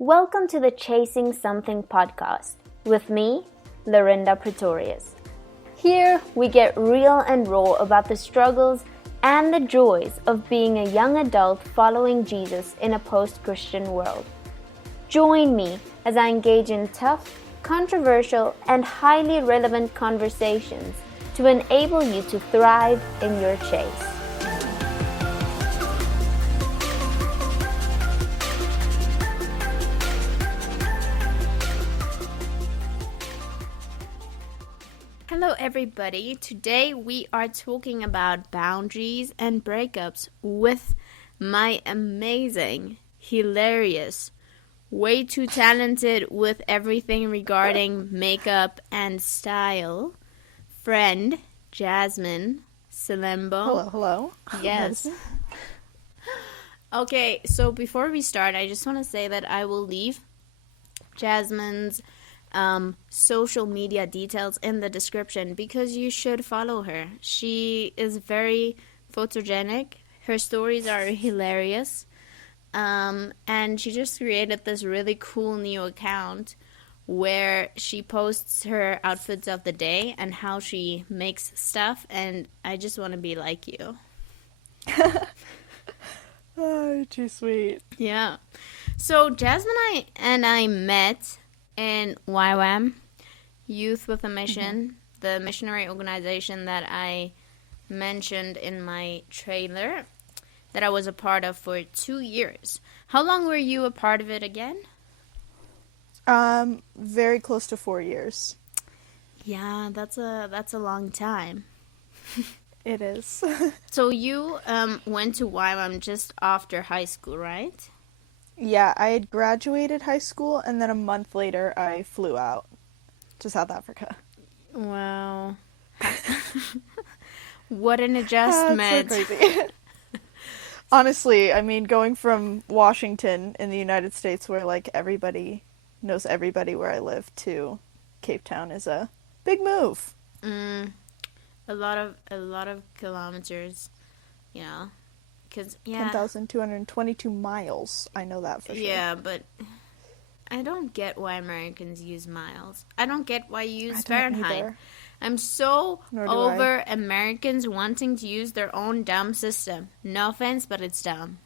Welcome to the Chasing Something podcast with me, Lorinda Pretorius. Here we get real and raw about the struggles and the joys of being a young adult following Jesus in a post-Christian world. Join me as I engage in tough, controversial, and highly relevant conversations to enable you to thrive in your chase. Hello everybody, today we are talking about boundaries and breakups with my amazing, hilarious, way too talented with everything regarding makeup and style friend, Jasmine Selembo. Hello. Yes. Okay, so before we start, I just want to say that I will leave Jasmine's social media details in the description because you should follow her. She is very photogenic. Her stories are hilarious. And she just created this really cool new account where she posts her outfits of the day and how she makes stuff, and I just want to be like you. Oh, too sweet. Yeah. So Jasmine and I met in YWAM, Youth with a Mission, the missionary organization that I mentioned in my trailer that I was a part of for 2 years. How long were you a part of it again? Very close to 4 years. Yeah, that's a long time. It is. So you went to YWAM just after high school, right? Yeah, I had graduated high school, and then a month later I flew out to South Africa. Wow. What an adjustment. That's so crazy. Honestly, I mean, going from Washington in the United States, where like everybody knows everybody where I live, to Cape Town is a big move. A lot of kilometers. Yeah. 'Cause, 10,222 miles. I know that for sure. Yeah, but I don't get why Americans use miles. I don't get why you use Fahrenheit. Either. I'm so Nor do over Americans wanting to use their own dumb system. No offense, but it's dumb.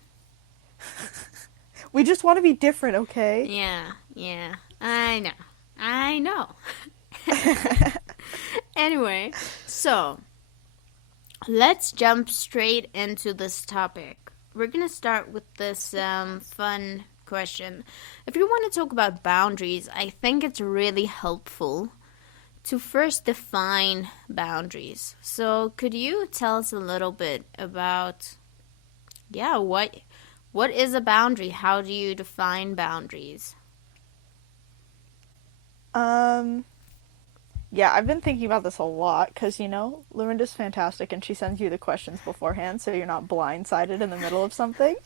We just want to be different, okay? Yeah. I know. Anyway, so let's jump straight into this topic. We're going to start with this fun question. If you want to talk about boundaries, I think it's really helpful to first define boundaries. So could you tell us a little bit about, what is a boundary? How do you define boundaries? Yeah, I've been thinking about this a lot because, Lorinda's fantastic and she sends you the questions beforehand so you're not blindsided in the middle of something.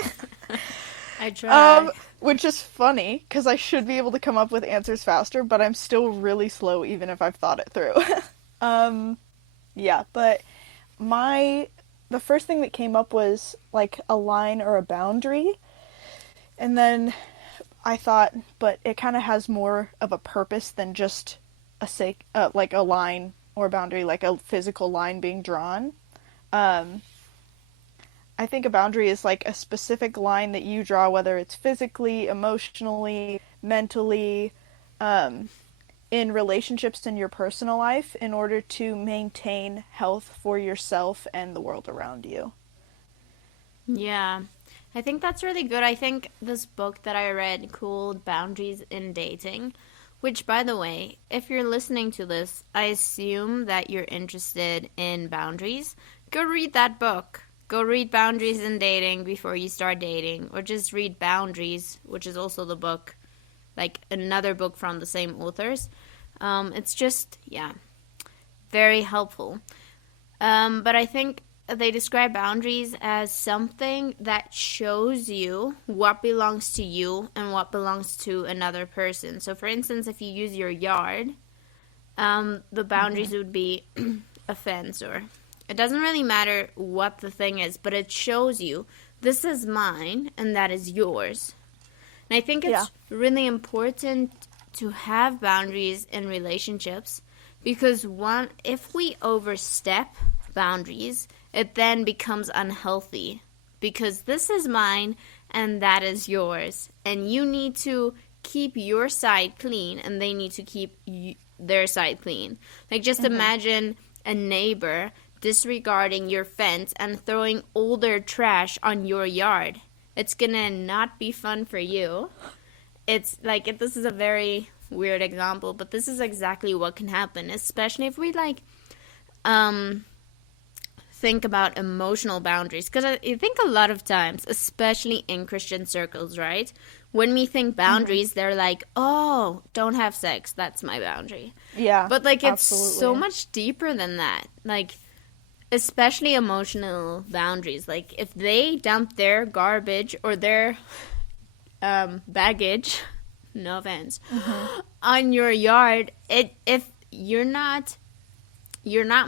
I try. Which is funny because I should be able to come up with answers faster, but I'm still really slow even if I've thought it through. Yeah, but the first thing that came up was like a line or a boundary. And then I thought, but it kind of has more of a purpose than just like a line or boundary, like a physical line being drawn. I think a boundary is like a specific line that you draw, whether it's physically, emotionally, mentally, in relationships in your personal life, in order to maintain health for yourself and the world around you. Yeah, I think that's really good. I think this book that I read called Boundaries in Dating, which, by the way, if you're listening to this, I assume that you're interested in boundaries. Go read that book. Go read Boundaries in Dating before you start dating, or just read Boundaries, which is also the book, like another book from the same authors. It's just, very helpful. But I think they describe boundaries as something that shows you what belongs to you and what belongs to another person. So, for instance, if you use your yard, the boundaries would be a fence, or it doesn't really matter what the thing is, but it shows you this is mine and that is yours. And I think Yeah. it's really important to have boundaries in relationships because one, if we overstep boundaries, it then becomes unhealthy because this is mine and that is yours. And you need to keep your side clean and they need to keep their side clean. Like, just imagine a neighbor disregarding your fence and throwing older trash on your yard. It's gonna not be fun for you. It's like, this is a very weird example, but this is exactly what can happen, especially if we um think about emotional boundaries, because I think a lot of times, especially in Christian circles, right, when we think boundaries, they're like, oh, don't have sex, that's my boundary. Yeah, But like, it's so absolutely. much deeper than that. Like, especially emotional boundaries, like if they dump their garbage or their baggage, no offense, on your yard, if you're not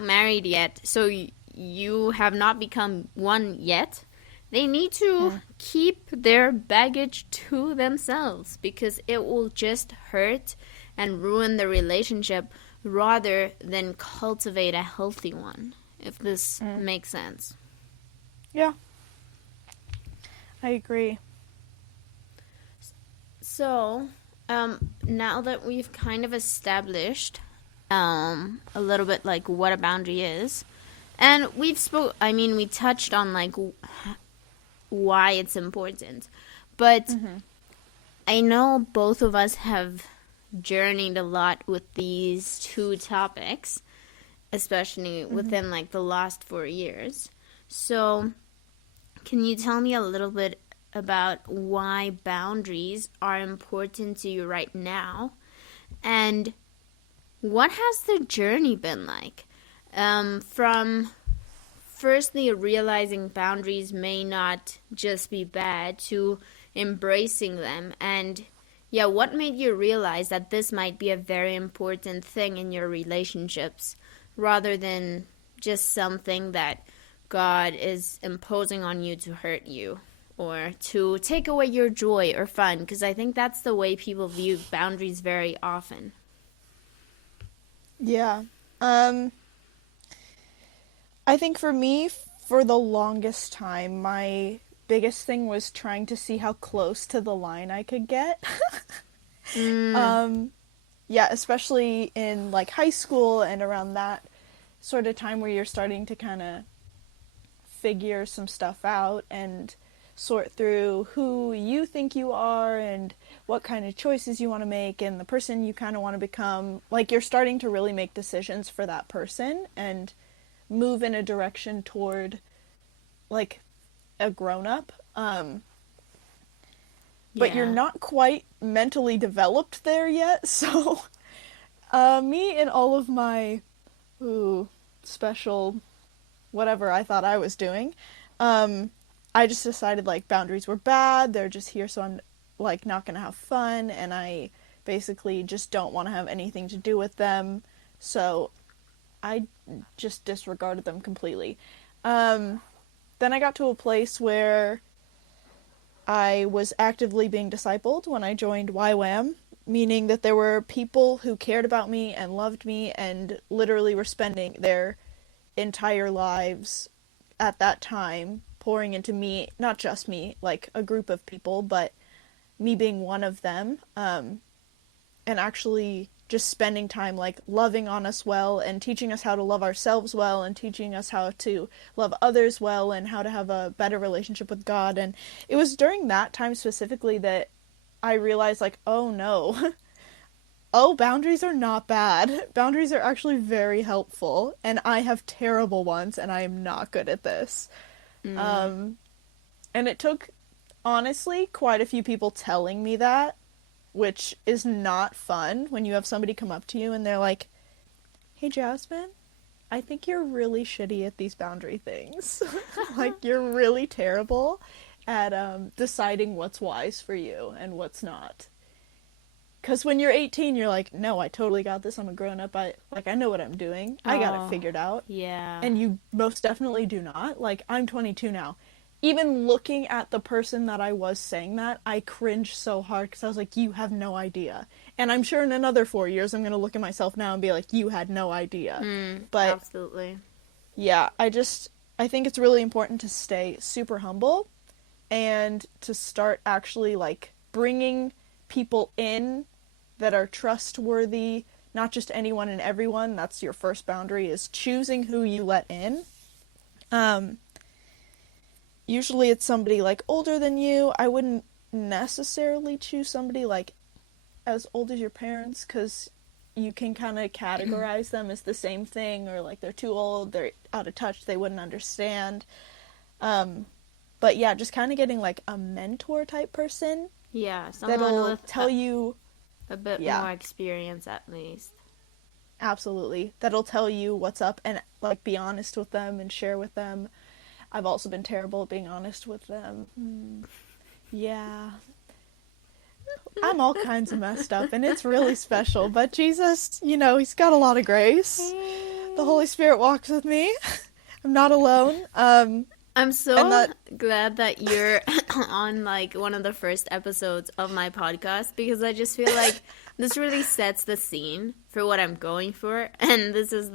married yet, so you have not become one yet, they need to keep their baggage to themselves because it will just hurt and ruin the relationship rather than cultivate a healthy one, if this makes sense. Yeah, I agree. So, now that we've kind of established a little bit like what a boundary is, and we touched on like why it's important, but I know both of us have journeyed a lot with these two topics, especially within like the last 4 years. So, can you tell me a little bit about why boundaries are important to you right now? And what has the journey been like? From firstly realizing boundaries may not just be bad to embracing them. And yeah, what made you realize that this might be a very important thing in your relationships rather than just something that God is imposing on you to hurt you or to take away your joy or fun? Because I think that's the way people view boundaries very often. Yeah. Um, I think for me, for the longest time, my biggest thing was trying to see how close to the line I could get. Mm, um, yeah, especially in like high school and around that sort of time where you're starting to kind of figure some stuff out and sort through who you think you are and what kind of choices you want to make and the person you kind of want to become. Like, you're starting to really make decisions for that person and move in a direction toward like a grown up. But you're yeah. not quite mentally developed there yet. So, me and all of my special whatever I thought I was doing, I just decided like boundaries were bad. They're just here, so I'm like not gonna have fun, and I basically just don't want to have anything to do with them. So I just disregarded them completely. Um, then I got to a place where I was actively being discipled when I joined YWAM, meaning that there were people who cared about me and loved me and literally were spending their entire lives at that time pouring into me, not just me, like a group of people, but me being one of them, and actually just spending time like loving on us well and teaching us how to love ourselves well and teaching us how to love others well and how to have a better relationship with God. And it was during that time specifically that I realized, like, oh no, oh, boundaries are not bad. Boundaries are actually very helpful, and I have terrible ones, and I am not good at this. Mm, Um, and it took, honestly, quite a few people telling me that, which is not fun when you have somebody come up to you and they're like, hey, Jasmine, I think you're really shitty at these boundary things. Like, you're really terrible at deciding what's wise for you and what's not. Because when you're 18, you're like, no, I totally got this. I'm a grown up. I know what I'm doing. I got it oh, figured out. yeah. And you most definitely do not. Like, I'm 22 now. even looking at the person that I was saying that, I cringed so hard because I was like, you have no idea. And I'm sure in another 4 years, I'm going to look at myself now and be like, you had no idea. But Absolutely. yeah, I think it's really important to stay super humble and to start actually like bringing people in that are trustworthy, not just anyone and everyone. That's your first boundary, is choosing who you let in. Um, Usually it's somebody like older than you. I wouldn't necessarily choose somebody like as old as your parents because you can kind of categorize them as the same thing, or like they're too old, they're out of touch, they wouldn't understand. Um, but yeah, just kind of getting like a mentor type person Yeah, someone that'll with tell you, a bit yeah, more experience at least. absolutely, that'll tell you what's up and like be honest with them and share with them. I've also been terrible at being honest with them. Yeah, I'm all kinds of messed up and it's really special, but Jesus, he's got a lot of grace. The Holy Spirit walks with me. I'm not alone. I'm And so that, glad that you're on like one of the first episodes of my podcast because I just feel like this really sets the scene for what I'm going for. And this is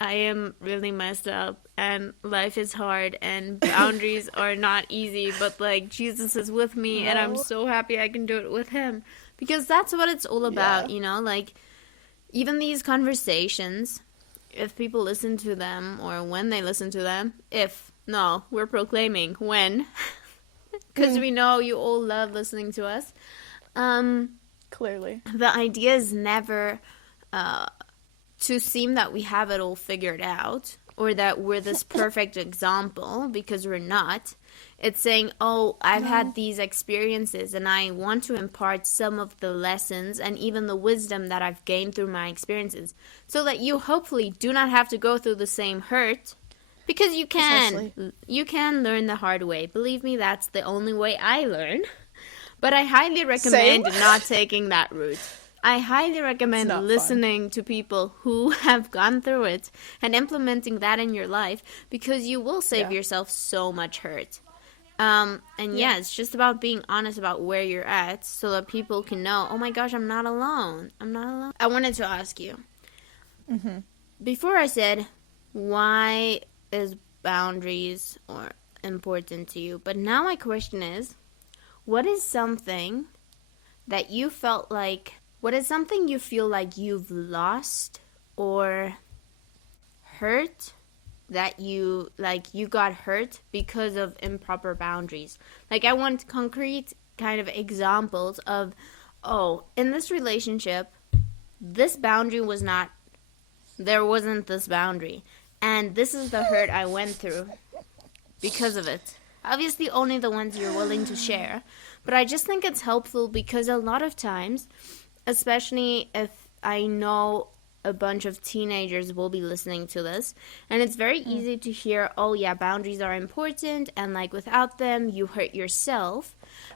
I am really messed up and life is hard and boundaries are not easy, but like Jesus is with me and I'm no, so happy I can do it with him because that's what it's all yeah, about, like even these conversations, if people listen to them or when they listen to them, if no, we're proclaiming when, because we know you all love listening to us. Um, clearly. the idea is never to seem that we have it all figured out or that we're this perfect example because we're not. It's saying, oh, I've had No, these experiences and I want to impart some of the lessons and even the wisdom that I've gained through my experiences so that you hopefully do not have to go through the same hurt because you can. precisely. You can learn the hard way. Believe me, that's the only way I learn. But I highly Same. recommend not taking that route. I highly It's recommend not fun. listening to people who have gone through it and implementing that in your life because you will save Yeah. yourself so much hurt. And Yeah. yeah, it's just about being honest about where you're at so that people can know, oh my gosh, I'm not alone. I'm not alone. I wanted to ask you, before I said, why is boundaries or important to you? But now my question is, what is something that you felt like, what is something you feel like you've lost or hurt that you got hurt because of improper boundaries? Like I want concrete kind of examples of, oh, in this relationship, this boundary was not, there wasn't this boundary. And this is the hurt I went through because of it. Obviously, only the ones you're willing to share. But I just think it's helpful because a lot of times, especially if I know a bunch of teenagers will be listening to this, and it's very easy to hear, oh yeah, boundaries are important, and like without them, you hurt yourself.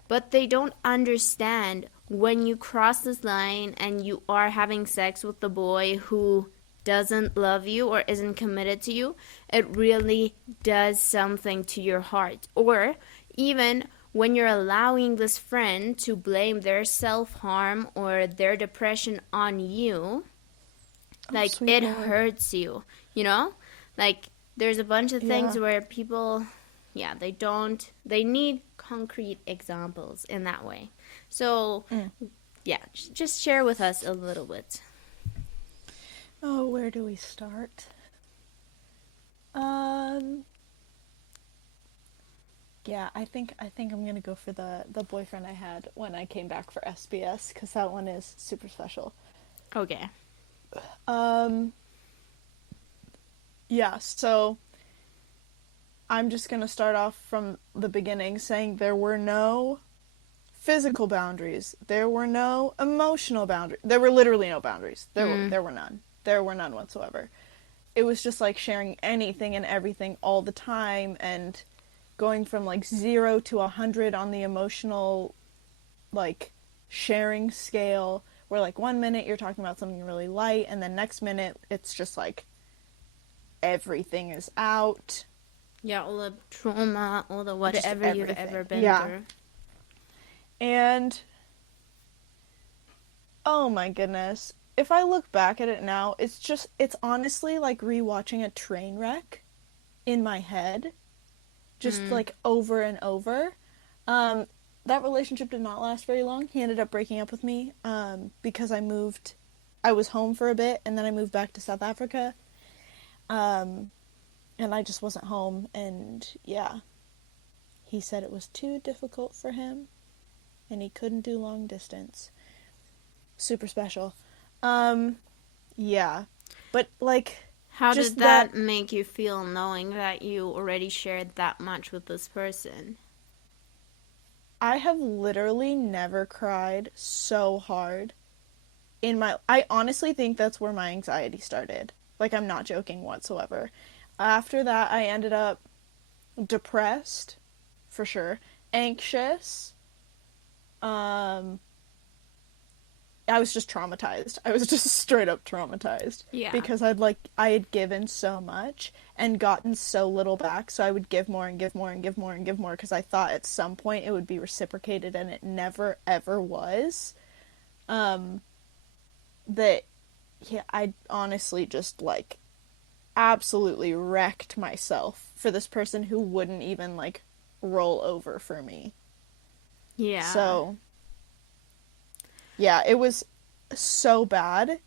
But they don't understand when you cross this line and you are having sex with the boy who doesn't love you or isn't committed to you, it really does something to your heart. Or even when you're allowing this friend to blame their self-harm or their depression on you, Oh, like sweet it Lord. hurts you, you know? Like there's a bunch of Yeah. things where people, yeah, they need concrete examples in that way. So, yeah, just share with us a little bit. Oh, where do we start? Um, yeah, I think I'm gonna go for the boyfriend I had when I came back for SBS because that one is super special. Okay. Um, yeah, so I'm just gonna start off from the beginning saying there were no physical boundaries. There were no emotional boundaries. There were literally no boundaries. There were none. There were none whatsoever. It was just like sharing anything and everything all the time and going from like 0 to 100 on the emotional like sharing scale where like 1 minute you're talking about something really light and then next minute it's just like everything is out. Yeah, all the trauma, all the just whatever you've ever everything. been Yeah. through. And oh my goodness. If I look back at it now, it's honestly like rewatching a train wreck in my head, just Mm. like over and over. Um, that relationship did not last very long. He ended up breaking up with me because I moved. I was home for a bit and then I moved back to South Africa. Um, and I just wasn't home. And yeah, he said it was too difficult for him and he couldn't do long distance. Super special. Um, yeah. But like, How did just that that make you feel knowing that you already shared that much with this person? I have literally never cried so hard in my I honestly think that's where my anxiety started. Like I'm not joking whatsoever. After that I ended up depressed for sure, anxious. Um I was just traumatized. I was just straight up traumatized Yeah. because I had given so much and gotten so little back, so I would give more and give more and give more and give more because I thought at some point it would be reciprocated and it never ever was. Um that yeah, I honestly just like absolutely wrecked myself for this person who wouldn't even like roll over for me. Yeah. So, yeah, it was so bad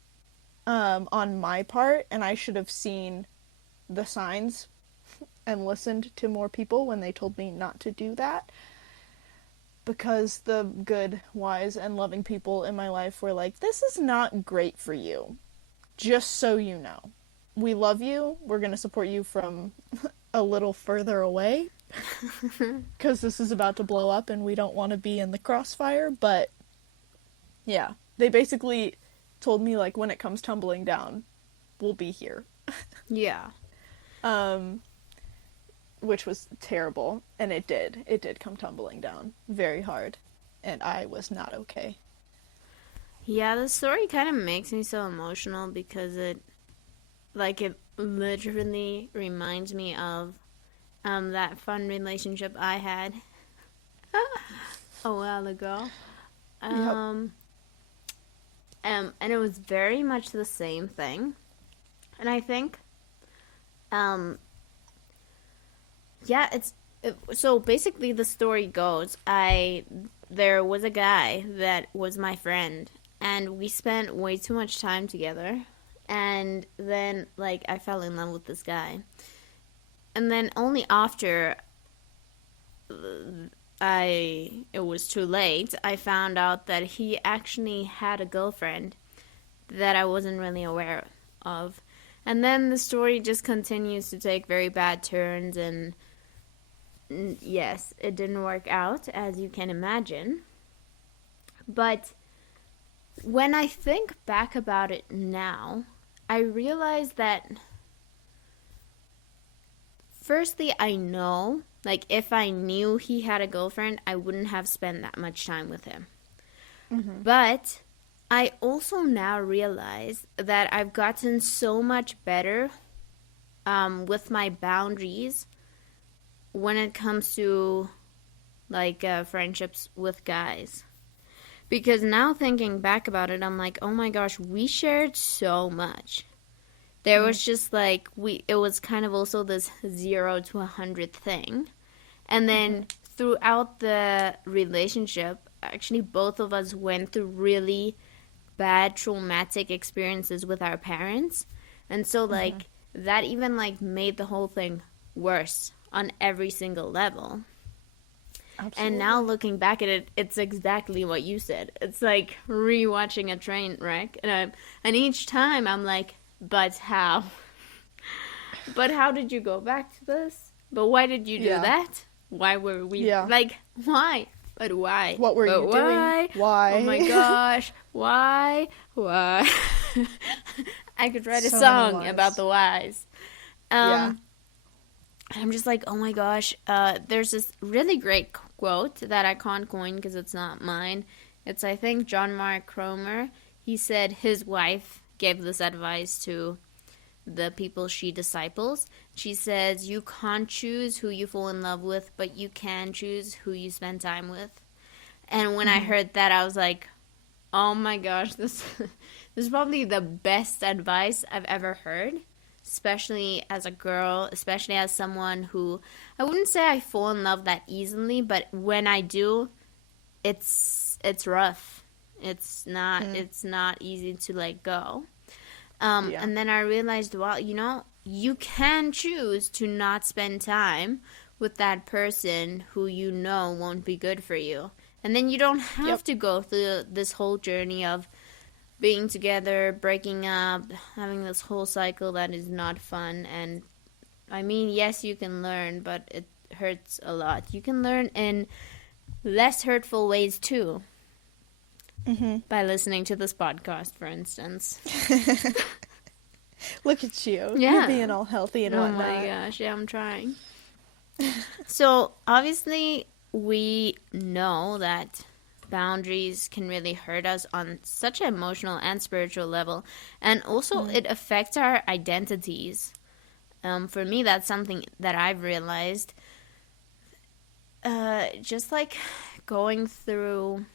on my part, and I should have seen the signs and listened to more people when they told me not to do that. Because the good, wise, and loving people in my life were like, this is not great for you. Just so you know. We love you. We're going to support you from a little further away because this is about to blow up and we don't want to be in the crossfire. But yeah, they basically told me, like, when it comes tumbling down, we'll be here. Yeah. Um, which was terrible. And it did. It did come tumbling down very hard. And I was not okay. Yeah, the story kind of makes me so emotional because it literally reminds me of that fun relationship I had a while ago. Yep. Um, and it was very much the same thing. And I think, um, yeah, so basically the story goes, there was a guy that was my friend, and we spent way too much time together. And then, like, I fell in love with this guy. And then only after it was too late, I found out that he actually had a girlfriend that I wasn't really aware of. And then the story just continues to take very bad turns, and yes, it didn't work out, as you can imagine. But when I think back about it now, I realize that firstly, I know, like, if I knew he had a girlfriend, I wouldn't have spent that much time with him. Mm-hmm. But I also now realize that I've gotten so much better with my boundaries when it comes to, like, friendships with guys. Because now thinking back about it, I'm like, oh my gosh, we shared so much. There Mm-hmm. was just like, it was kind of also this 0 to 100 thing. And Mm-hmm. then throughout the relationship, actually both of us went through really bad traumatic experiences with our parents. And so Mm-hmm. like that even like made the whole thing worse on every single level. And now Absolutely. looking back at it, it's exactly what you said. It's like rewatching a train wreck, and each time I'm like, but how? But how did you go back to this? But why did you do Yeah. that? Why were we Yeah. like why? But why? What were But you doing? why? Oh my Why? gosh, why? Why? I could write a So many song about whys. the whys. Yeah. Um, I'm just like, oh my gosh. There's this really great quote that I can't coin because it's not mine. It's, I think, John Mark Cromer. He said his wife gave this advice to the people she disciples. She says, you can't choose who you fall in love with, but you can choose who you spend time with. And when I Mm-hmm. heard that, I was like, oh my gosh, this is probably the best advice I've ever heard, especially as a girl, especially as someone who, I wouldn't say I fall in love that easily, but when I do, it's rough. It's not easy to let go. Yeah. And then I realized, well, you can choose to not spend time with that person who you know won't be good for you. And then you don't have Yep. to go through this whole journey of being together, breaking up, having this whole cycle that is not fun. And I mean, yes, you can learn, but it hurts a lot. You can learn in less hurtful ways too, Mm-hmm. by listening to this podcast, for instance. Look at you. You're Yeah. being all healthy and Oh my whatnot. gosh, yeah, I'm trying. So, obviously, we know that boundaries can really hurt us on such an emotional and spiritual level, and also Mm. it affects our identities. For me, that's something that I've realized. Just like going through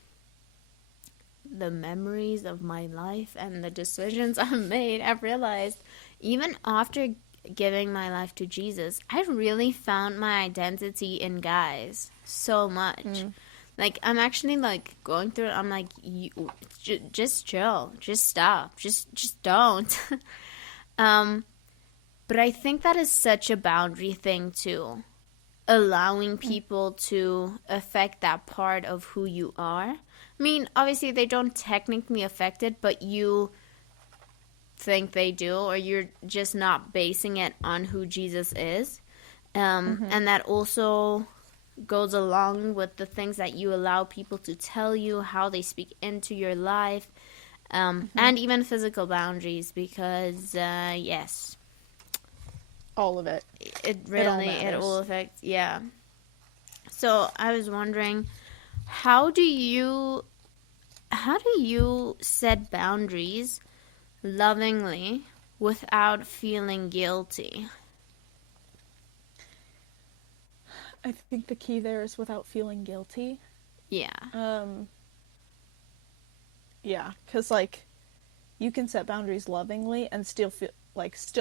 the memories of my life and the decisions I've made, I've realized even after giving my life to Jesus, I really found my identity in guys so much. Mm. Like I'm actually like going through it. I'm like, just chill, just stop, just don't. um, but I think that is such a boundary thing too, allowing Mm. people to affect that part of who you are. I mean, obviously they don't technically affect it, but you think they do, or you're just not basing it on who Jesus is. Mm-hmm. And that also goes along with the things that you allow people to tell you, how they speak into your life, Mm-hmm. and even physical boundaries, because, yes, All of it. it It all really, it all matters. affects, yeah. So I was wondering, how do you how do you set boundaries lovingly without feeling guilty? I think the key there is without feeling guilty. Yeah. Um, yeah, because like you can set boundaries lovingly and still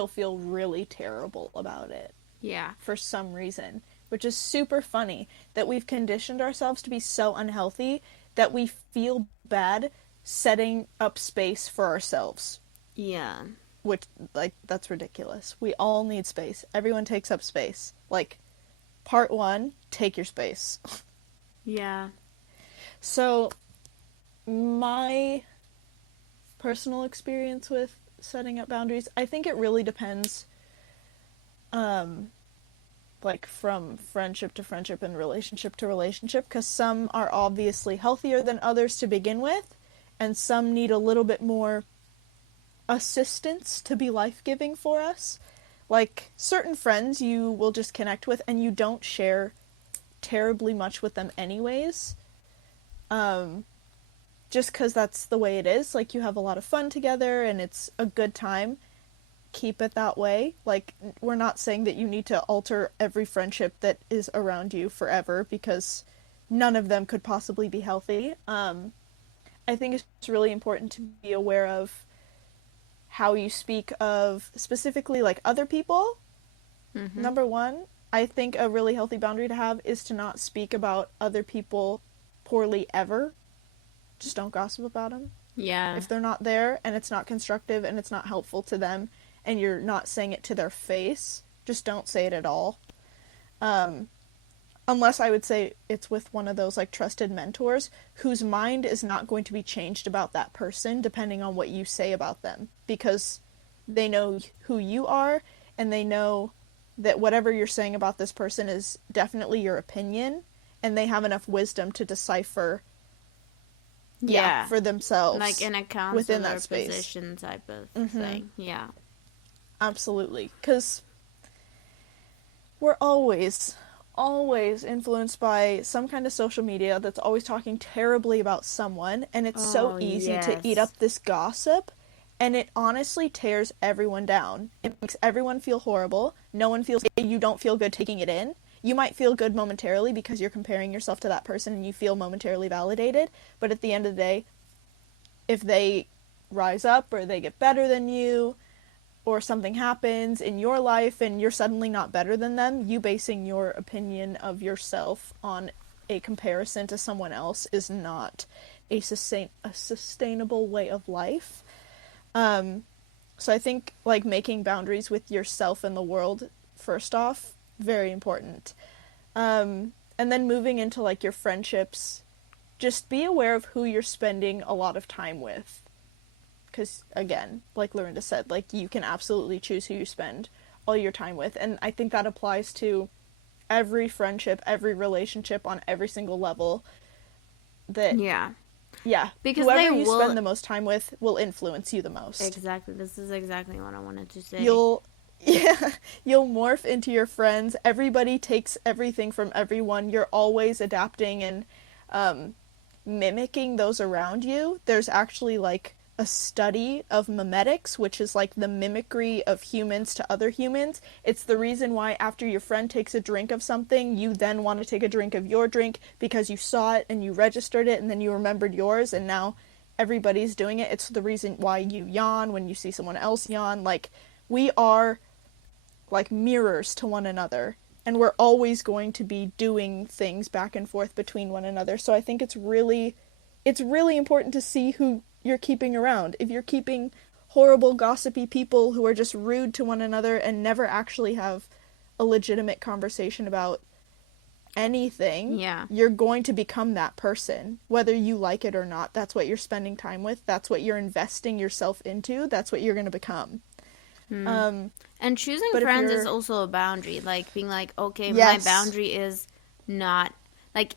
feel really terrible about it Yeah. for some reason, which is super funny that we've conditioned ourselves to be so unhealthy that we feel bad setting up space for ourselves, Yeah. which like that's ridiculous. We all need space. Everyone takes up space. Like part 1, take your space. Yeah. So my personal experience with setting up boundaries, I think it really depends, um, like from friendship to friendship and relationship to relationship, because some are obviously healthier than others to begin with, and some need a little bit more assistance to be life giving for us. Like certain friends you will just connect with and you don't share terribly much with them anyways. Um, just because that's the way it is. Like you have a lot of fun together and it's a good time. Keep it that way. Like we're not saying that you need to alter every friendship that is around you forever because none of them could possibly be healthy. I think it's really important to be aware of how you speak of specifically like other people. Mhm. Number one, I think a really healthy boundary to have is to not speak about other people poorly ever. Just don't gossip about them. Yeah. If they're not there and it's not constructive and it's not helpful to them and you're not saying it to their face, just don't say it at all. Um, Unless I would say it's with one of those like trusted mentors whose mind is not going to be changed about that person depending on what you say about them because they know who you are and they know that whatever you're saying about this person is definitely your opinion and they have enough wisdom to decipher, yeah, Yeah. for Like themselves in a within counselor that space. position type of Mhm. thing. Yeah. Absolutely. Cuz we're always influenced by some kind of social media that's always talking terribly about someone and it's so Oh, easy to eat up yes. this gossip And it honestly tears everyone down. It makes everyone feel horrible. No one feels, you don't feel good taking it in. You might feel good momentarily because you're comparing yourself to that person and you feel momentarily validated. But at the end of the day, if they rise up or they get better than you, or something happens in your life and you're suddenly not better than them, you basing your opinion of yourself on a comparison to someone else is not a sustainable way of life. So I think like making boundaries with yourself and the world, first off, very important. And then moving into like your friendships, just be aware of who you're spending a lot of time with. Because again, like Lorinda said, like you can absolutely choose who you spend all your time with, and I think that applies to every friendship, every relationship on every single level. That Yeah. yeah, Because whoever they you will. spend the most time with will influence you the most. Exactly. This is exactly what I wanted to say. You'll yeah, you'll morph into your friends. Everybody takes everything from everyone. You're always adapting and mimicking those around you. There's actually like a study of mimetics, which is like the mimicry of humans to other humans. It's the reason why after your friend takes a drink of something, you then want to take a drink of your drink because you saw it and you registered it and then you remembered yours and now everybody's doing it. It's the reason why you yawn when you see someone else yawn. Like, we are like mirrors to one another and we're always going to be doing things back and forth between one another. So I think it's really important to see who you're keeping around. If you're keeping horrible gossipy people who are just rude to one another and never actually have a legitimate conversation about anything, Yeah. you're going to become that person whether you like it or not. That's what you're spending time with, that's what you're investing yourself into, that's what you're going to become. Hmm. um And choosing but if friends is you're also a boundary. Like being like, okay, my yes, boundary is not like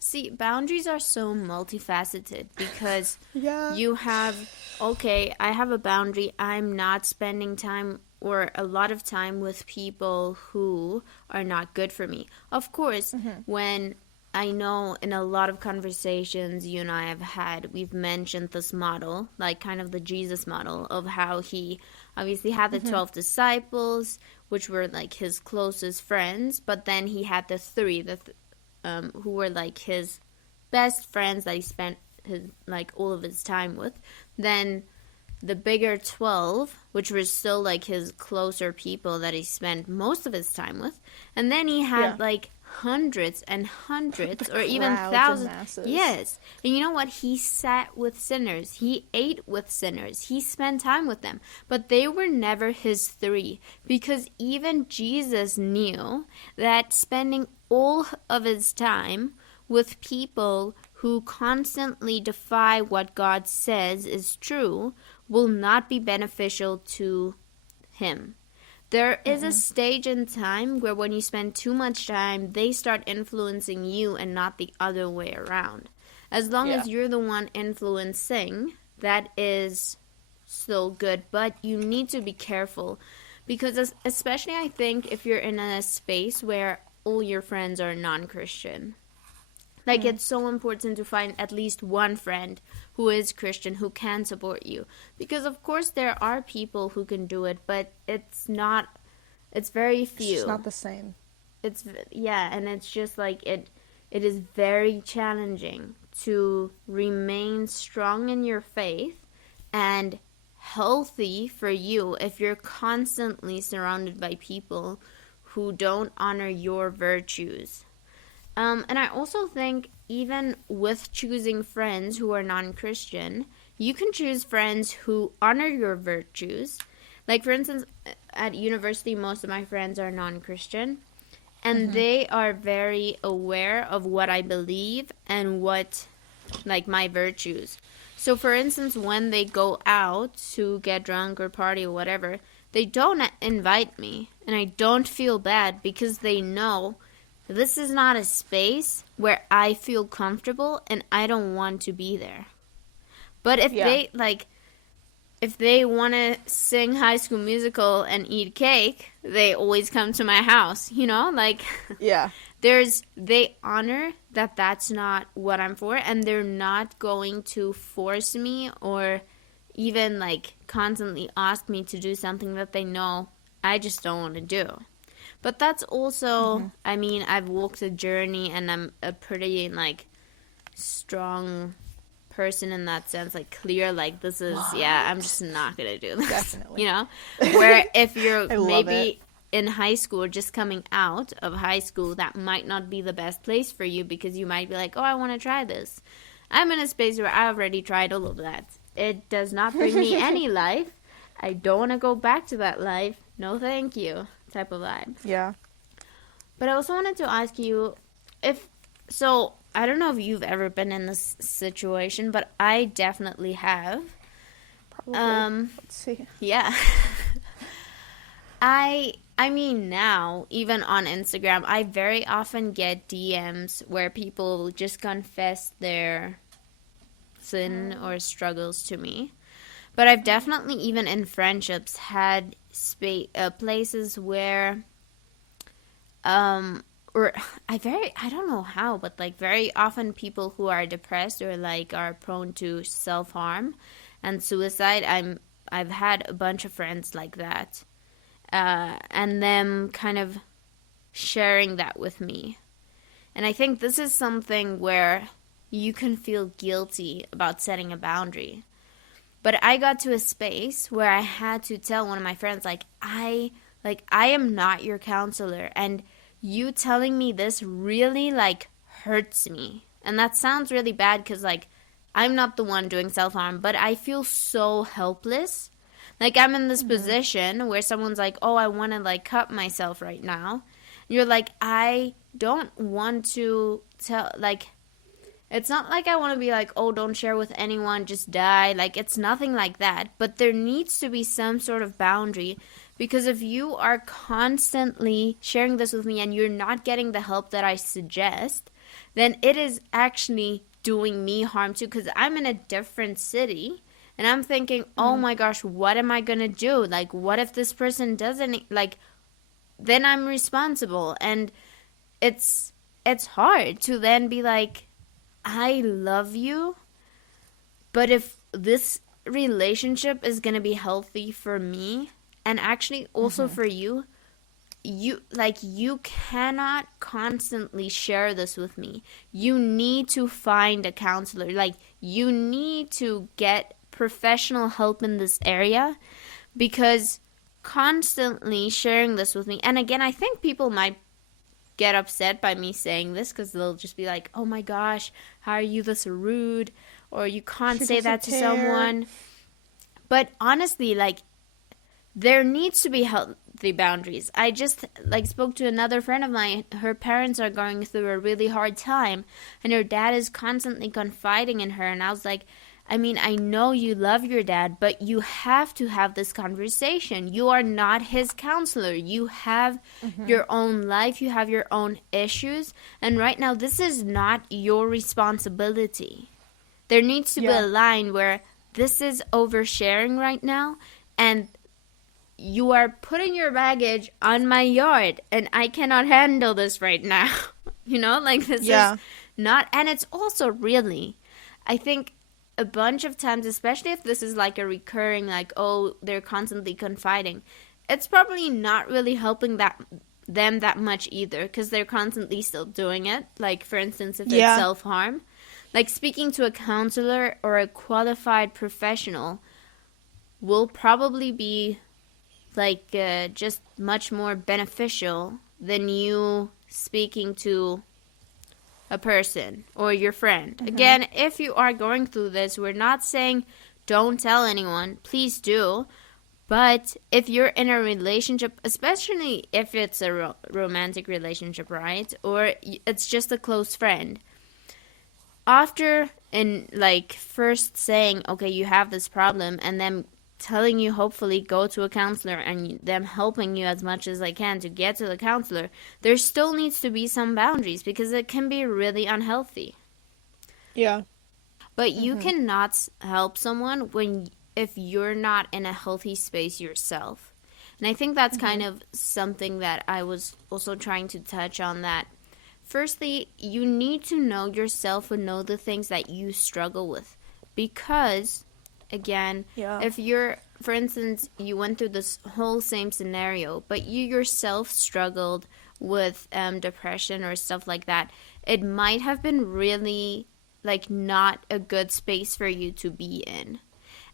see, boundaries are so multifaceted because yeah, you have okay, I have a boundary. I'm not spending time or a lot of time with people who are not good for me. Of course, mm-hmm. when I know in a lot of conversations you and I have had, we've mentioned this model, like kind of the Jesus model of how he obviously had the Mm-hmm. 12 disciples, which were like his closest friends, but then he had the three, who were like his best friends that he spent his like all of his time with. Then the bigger 12, which were still like his closer people that he spent most of his time with. And then he Yeah. had like hundreds and The hundreds or even crowds and thousands. masses. Yes. And you know what? He sat with sinners. He ate with sinners. He spent time with them. But they were never his three because even Jesus knew that spending all of his time with people who constantly defy what God says is true will not be beneficial to him. There is a Mm-mm. stage in time where when you spend too much time, they start influencing you and not the other way around. As long Yeah. as you're the one influencing, that is still good, but you need to be careful because especially I think if you're in a space where all your friends are non-Christian, like Mm. it's so important to find at least one friend who is Christian who can support you. Because of course there are people who can do it, but it's very It's just few. not the same. It's yeah, and it's just like it is very challenging to remain strong in your faith and healthy for you if you're constantly surrounded by people who don't honor your virtues. And I also think even with choosing friends who are non-Christian, you can choose friends who honor your virtues. Like for instance, at university, most of my friends are non-Christian, and Mm-hmm. they are very aware of what I believe and what, like, my virtues. So for instance, when they go out to get drunk or party or whatever, they don't invite me, and I don't feel bad because they know this is not a space where I feel comfortable and I don't want to be there. But Yeah. if they want to sing High School Musical and eat cake, they always come to my house, you know? Like Yeah. they honor that that's not what I'm for and they're not going to force me or even like constantly ask me to do something that they know I just don't want to do. But that's also, I mean, I've walked a journey and I'm a pretty like strong person in that sense, like clear, like this is, yeah, I'm just not gonna do this. Definitely. You know? Where if you're I love maybe it. in high school, just coming out of high school, that might not be the best place for you because you might be like, oh, I want to try this. I'm in a space where I already tried all of that. It does not bring me any life. I don't want to go back to that life. No, thank you. Type of vibe. Yeah. But I also wanted to ask you if, so I don't know if you've ever been in this situation, but I definitely have. Probably. Let's see. Yeah. I mean now, even on Instagram, I very often get DMs where people just confess their sin or struggles to me. But I've definitely, even in friendships, had places where or I don't know how, but like very often people who are depressed or like are prone to self-harm and suicide, I've had a bunch of friends like that, and them kind of sharing that with me. And I think this is something where you can feel guilty about setting a boundary. But I got to a space where I had to tell one of my friends, I am not your counselor, and you telling me this really like hurts me. And that sounds really bad because like I'm not the one doing self-harm, but I feel so helpless. Like I'm in this position where someone's like, "Oh, I want to like cut myself right now." You're like, "I don't want to tell like it's not like I want to be like, oh, don't share with anyone, just die. Like, it's nothing like that. But there needs to be some sort of boundary. Because if you are constantly sharing this with me and you're not getting the help that I suggest, then it is actually doing me harm too. Because I'm in a different city. And I'm thinking, oh my gosh, what am I going to do? Like, what if this person doesn't, like, then I'm responsible. And it's hard to then be like, I love you, but if this relationship is going to be healthy for me and actually also for you, you cannot constantly share this with me. You need to find a counselor. Like, you need to get professional help in this area, because constantly sharing this with me, and again, I think people might get upset by me saying this because they'll just be like, oh my gosh, how are you this rude, or you can't say that to someone. But honestly, like, there needs to be healthy boundaries. I just like spoke to another friend of mine. Her parents are going through a really hard time and her dad is constantly confiding in her, and I was like, I mean, I know you love your dad, but you have to have this conversation. You are not his counselor. You have your own life. You have your own issues. And right now, this is not your responsibility. There needs to be a line where this is oversharing right now, and you are putting your baggage on my yard, and I cannot handle this right now. You know, like this is not, and it's also really, I think, a bunch of times, especially if this is like a recurring, like, oh, they're constantly confiding, it's probably not really helping them that much either, because they're constantly still doing it. Like, for instance, if it's self-harm, like speaking to a counselor or a qualified professional will probably be like just much more beneficial than you speaking to a person or your friend. Again, if you are going through this, we're not saying don't tell anyone. Please do. But if you're in a relationship, especially if it's a romantic relationship, right? Or it's just a close friend, after like first saying, okay, you have this problem, and then telling you hopefully go to a counselor and them helping you as much as they can to get to the counselor, there still needs to be some boundaries because it can be really unhealthy. Yeah. But you cannot help someone if you're not in a healthy space yourself. And I think that's kind of something that I was also trying to touch on, that firstly, you need to know yourself and know the things that you struggle with, because Again, Yeah. if you're, for instance, you went through this whole same scenario, but you yourself struggled with depression or stuff like that, it might have been really like not a good space for you to be in.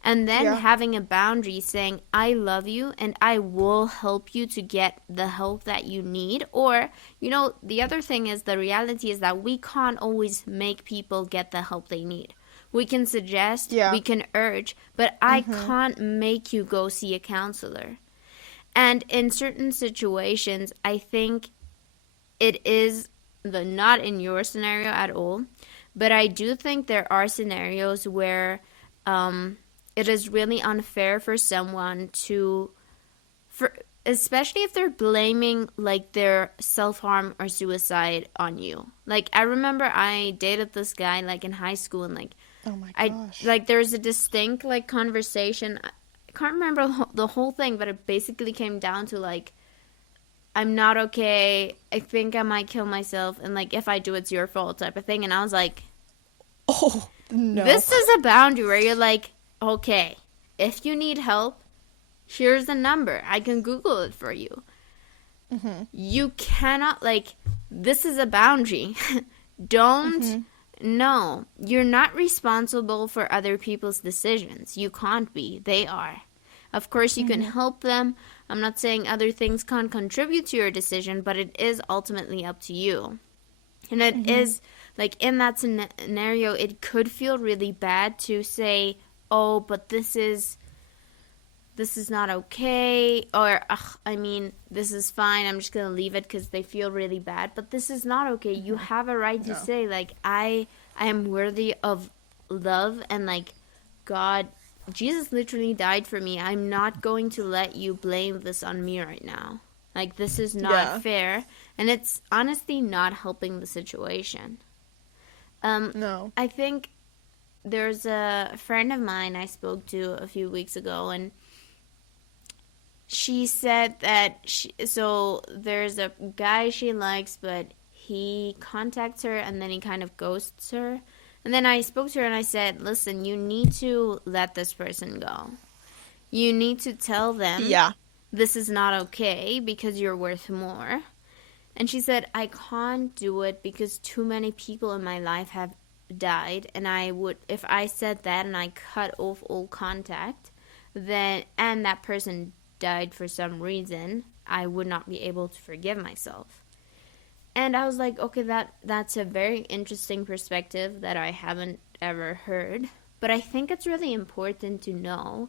And then Yeah. having a boundary saying, I love you and I will help you to get the help that you need. Or, the other thing is the reality is that we can't always make people get the help they need. We can suggest, Yeah. we can urge, but I Mhm. can't make you go see a counselor. And in certain situations, I think it is not in your scenario at all, but I do think there are scenarios where it is really unfair for someone for especially if they're blaming like their self-harm or suicide on you. Like I remember I dated this guy like in high school, and like Oh my I gosh. like there's a distinct like conversation. I can't remember the whole thing, but it basically came down to like, I'm not okay. I think I might kill myself, and like if I do, it's your fault type of thing. And I was like, Oh, no. this is a boundary where you're like, okay, if you need help, here's the number. I can Google it for you. Mhm. You cannot like, this is a boundary. Don't. Mhm. No, you're not responsible for other people's decisions. You can't be. They are. Of course, you can Mhm. help them. I'm not saying other things can't contribute to your decision, but it is ultimately up to you. And it Mhm. is, like, in that scenario, it could feel really bad to say, oh, but this is not okay, or I mean, this is fine, I'm just gonna leave it because they feel really bad, but this is not okay. You Mhm. have a right to No. say like, I am worthy of love, and like, God, Jesus literally died for me. I'm not going to let you blame this on me right now. Like, this is not Yeah. fair, and it's honestly not helping the situation. um No. I think there's a friend of mine I spoke to a few weeks ago, and she said that so there's a guy she likes, but he contacts her and then he kind of ghosts her. And then I spoke to her and I said, listen, you need to let this person go. You need to tell them Yeah. this is not okay because you're worth more. And she said, I can't do it because too many people in my life have died. And I would, if I said that and I cut off all contact, then, and that person died for some reason, I would not be able to forgive myself. And I was like, okay, that's a very interesting perspective that I haven't ever heard. But I think it's really important to know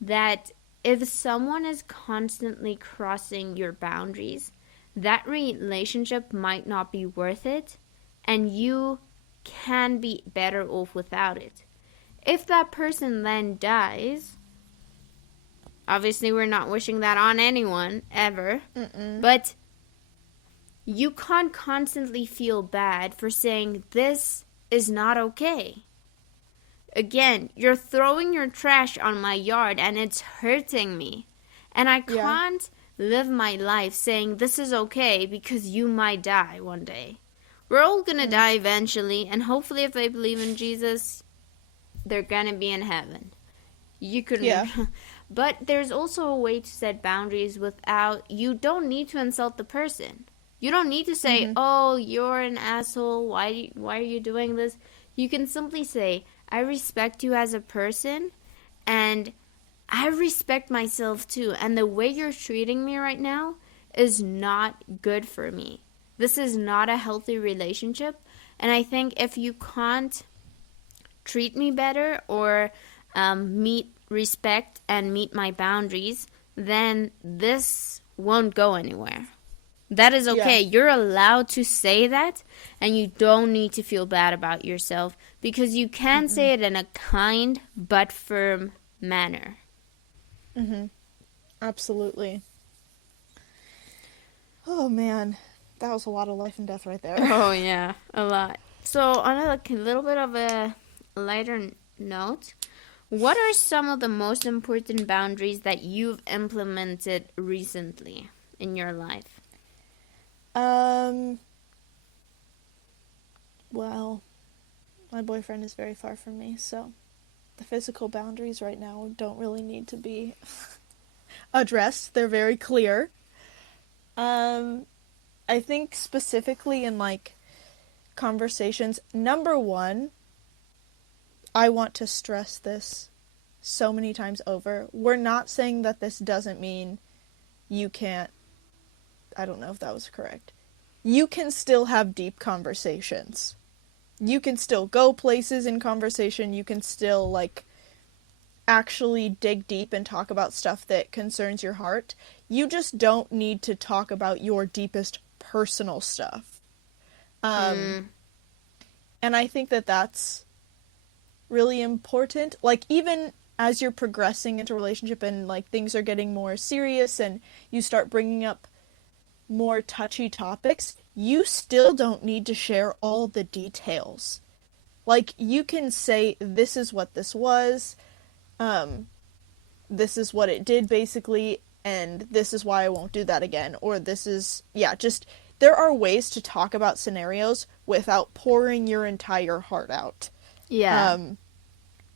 that if someone is constantly crossing your boundaries, that relationship might not be worth it, and you can be better off without it. If that person then dies, obviously we're not wishing that on anyone ever, Mm-mm. but you can't constantly feel bad for saying this is not okay. Again, you're throwing your trash on my yard and it's hurting me. And I Yeah. can't live my life saying this is okay because you might die one day. We're all gonna Mm. die eventually, and hopefully, if they believe in Jesus, they're gonna be in heaven. You Yeah. can, but there's also a way to set boundaries without, you don't need to insult the person. You don't need to say, Mhm. "Oh, you're an asshole. Why are you doing this?" You can simply say, "I respect you as a person, and I respect myself too. And the way you're treating me right now is not good for me. This is not a healthy relationship. And I think if you can't treat me better or meet respect and meet my boundaries, then this won't go anywhere." That is Yeah. okay. You're allowed to say that, and you don't need to feel bad about yourself because you can Mm-mm. say it in a kind but firm manner. Mhm. Absolutely. Oh man, that was a lot of life and death right there. Oh yeah, a lot. So on a like, a little bit of a lighter note, what are some of the most important boundaries that you've implemented recently in your life? um. Well, my boyfriend is very far from me, so The physical boundaries right now don't really need to be addressed. They're very clear. I think specifically in like conversations, number one, I want to stress this so many times over. We're not saying that this doesn't mean you can't, I don't know if that was correct. You can still have deep conversations. You can still go places in conversation. You can still like actually dig deep and talk about stuff that concerns your heart. You just don't need to talk about your deepest personal stuff. And I think that that's really important. Like, even as you're progressing into a relationship and like things are getting more serious and you start bringing up more touchy topics, you still don't need to share all the details. Like, you can say, this is what this was, this is what it did basically, and this is why I won't do that again, or this is, yeah, just, there are ways to talk about scenarios without pouring your entire heart out. Yeah.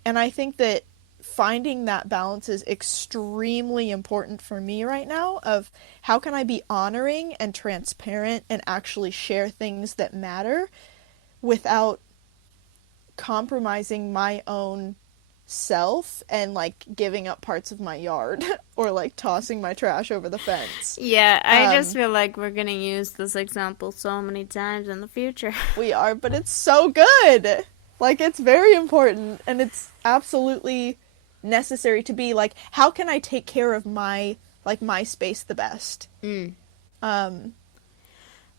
And I think that finding that balance is extremely important for me right now, of how can I be honoring and transparent and actually share things that matter without compromising my own self and like giving up parts of my yard or like tossing my trash over the fence. Yeah, I just feel like we're gonna use this example so many times in the future. We are, but it's so good. Like, it's very important, and it's absolutely necessary to be like, how can I take care of my space the best?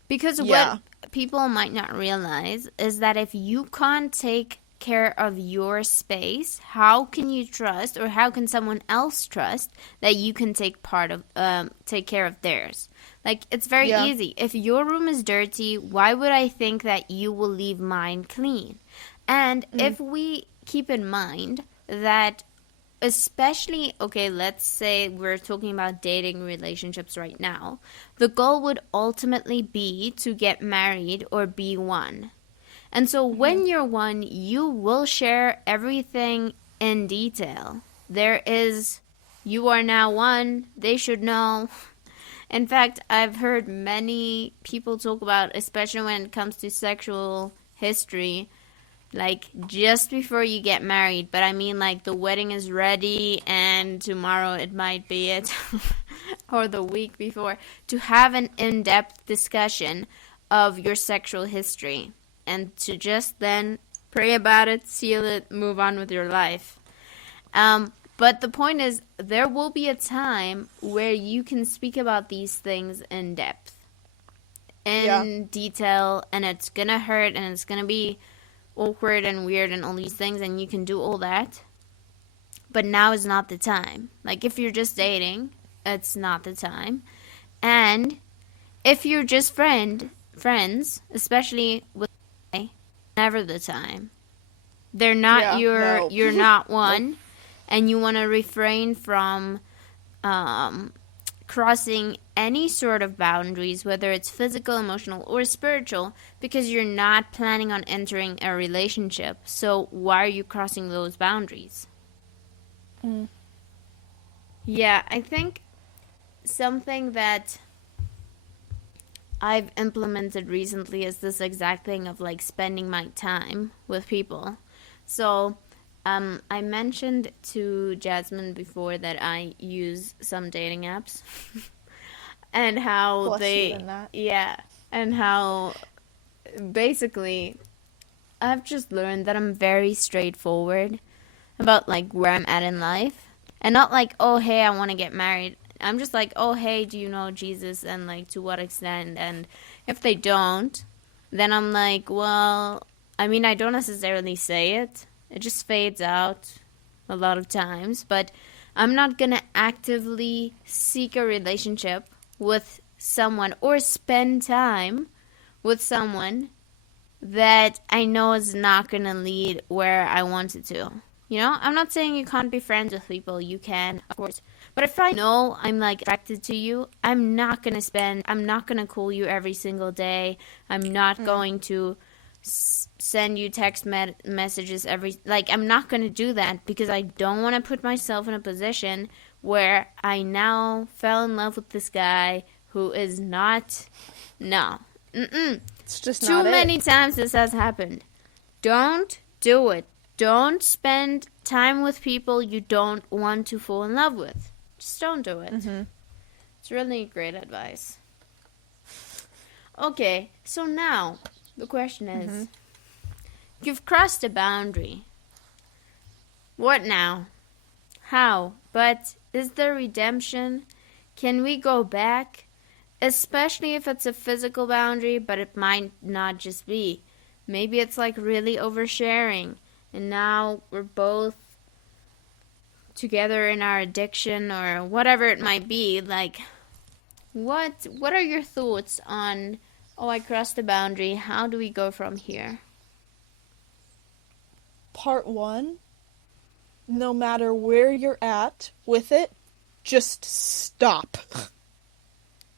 Because Yeah. what people might not realize is that if you can't take care of your space, how can you trust, or how can someone else trust that you can take care of theirs? Like, it's very easy. If your room is dirty, why would I think that you will leave mine clean? And if we keep in mind that, especially, okay, let's say we're talking about dating relationships right now, the goal would ultimately be to get married or be one. And so when you're one, you will share everything in detail. You are now one, they should know. In fact, I've heard many people talk about, especially when it comes to sexual history, like just before you get married, but I mean like the wedding is ready and tomorrow it might be it, or the week before, to have an in-depth discussion of your sexual history and to just then pray about it, seal it, move on with your life. But the point is, there will be a time where you can speak about these things in depth, in detail, and it's gonna hurt and it's gonna be awkward and weird and all these things, and you can do all that, but now is not the time. Like, if you're just dating, it's not the time. And if you're just friends, especially with never the time. They're not you're not one, and you want to refrain from crossing any sort of boundaries, whether it's physical, emotional, or spiritual, because you're not planning on entering a relationship. So why are you crossing those boundaries? Yeah, I think something that I've implemented recently is this exact thing of like spending my time with people. So I mentioned to Jasmine before that I use some dating apps and how and how basically I've just learned that I'm very straightforward about like where I'm at in life, and not like, oh hey, I want to get married. I'm just like, oh hey, do you know Jesus, and like to what extent? And if they don't, then I'm like, well, I mean, I don't necessarily say it. It just fades out a lot of times, but I'm not gonna actively seek a relationship with someone or spend time with someone that I know is not gonna lead where I want it to. You know, I'm not saying you can't be friends with people. You can, of course. But if I know I'm like attracted to you, I'm not gonna call you every single day. I'm not going to send you text messages I'm not going to do that because I don't want to put myself in a position where I now fell in love with this guy who is not. No. It's just Too not many it. times this has happened. Don't do it. Don't spend time with people you don't want to fall in love with. Just don't do it. It's really great advice. Okay, so now the question is, you've crossed a boundary. What now? How? But is there redemption? Can we go back? Especially if it's a physical boundary, but it might not just be. Maybe it's like really oversharing, and now we're both together in our addiction or whatever it might be. Like, what are your thoughts on, oh, I crossed the boundary, how do we go from here? Part 1, no matter where you're at with it, just stop.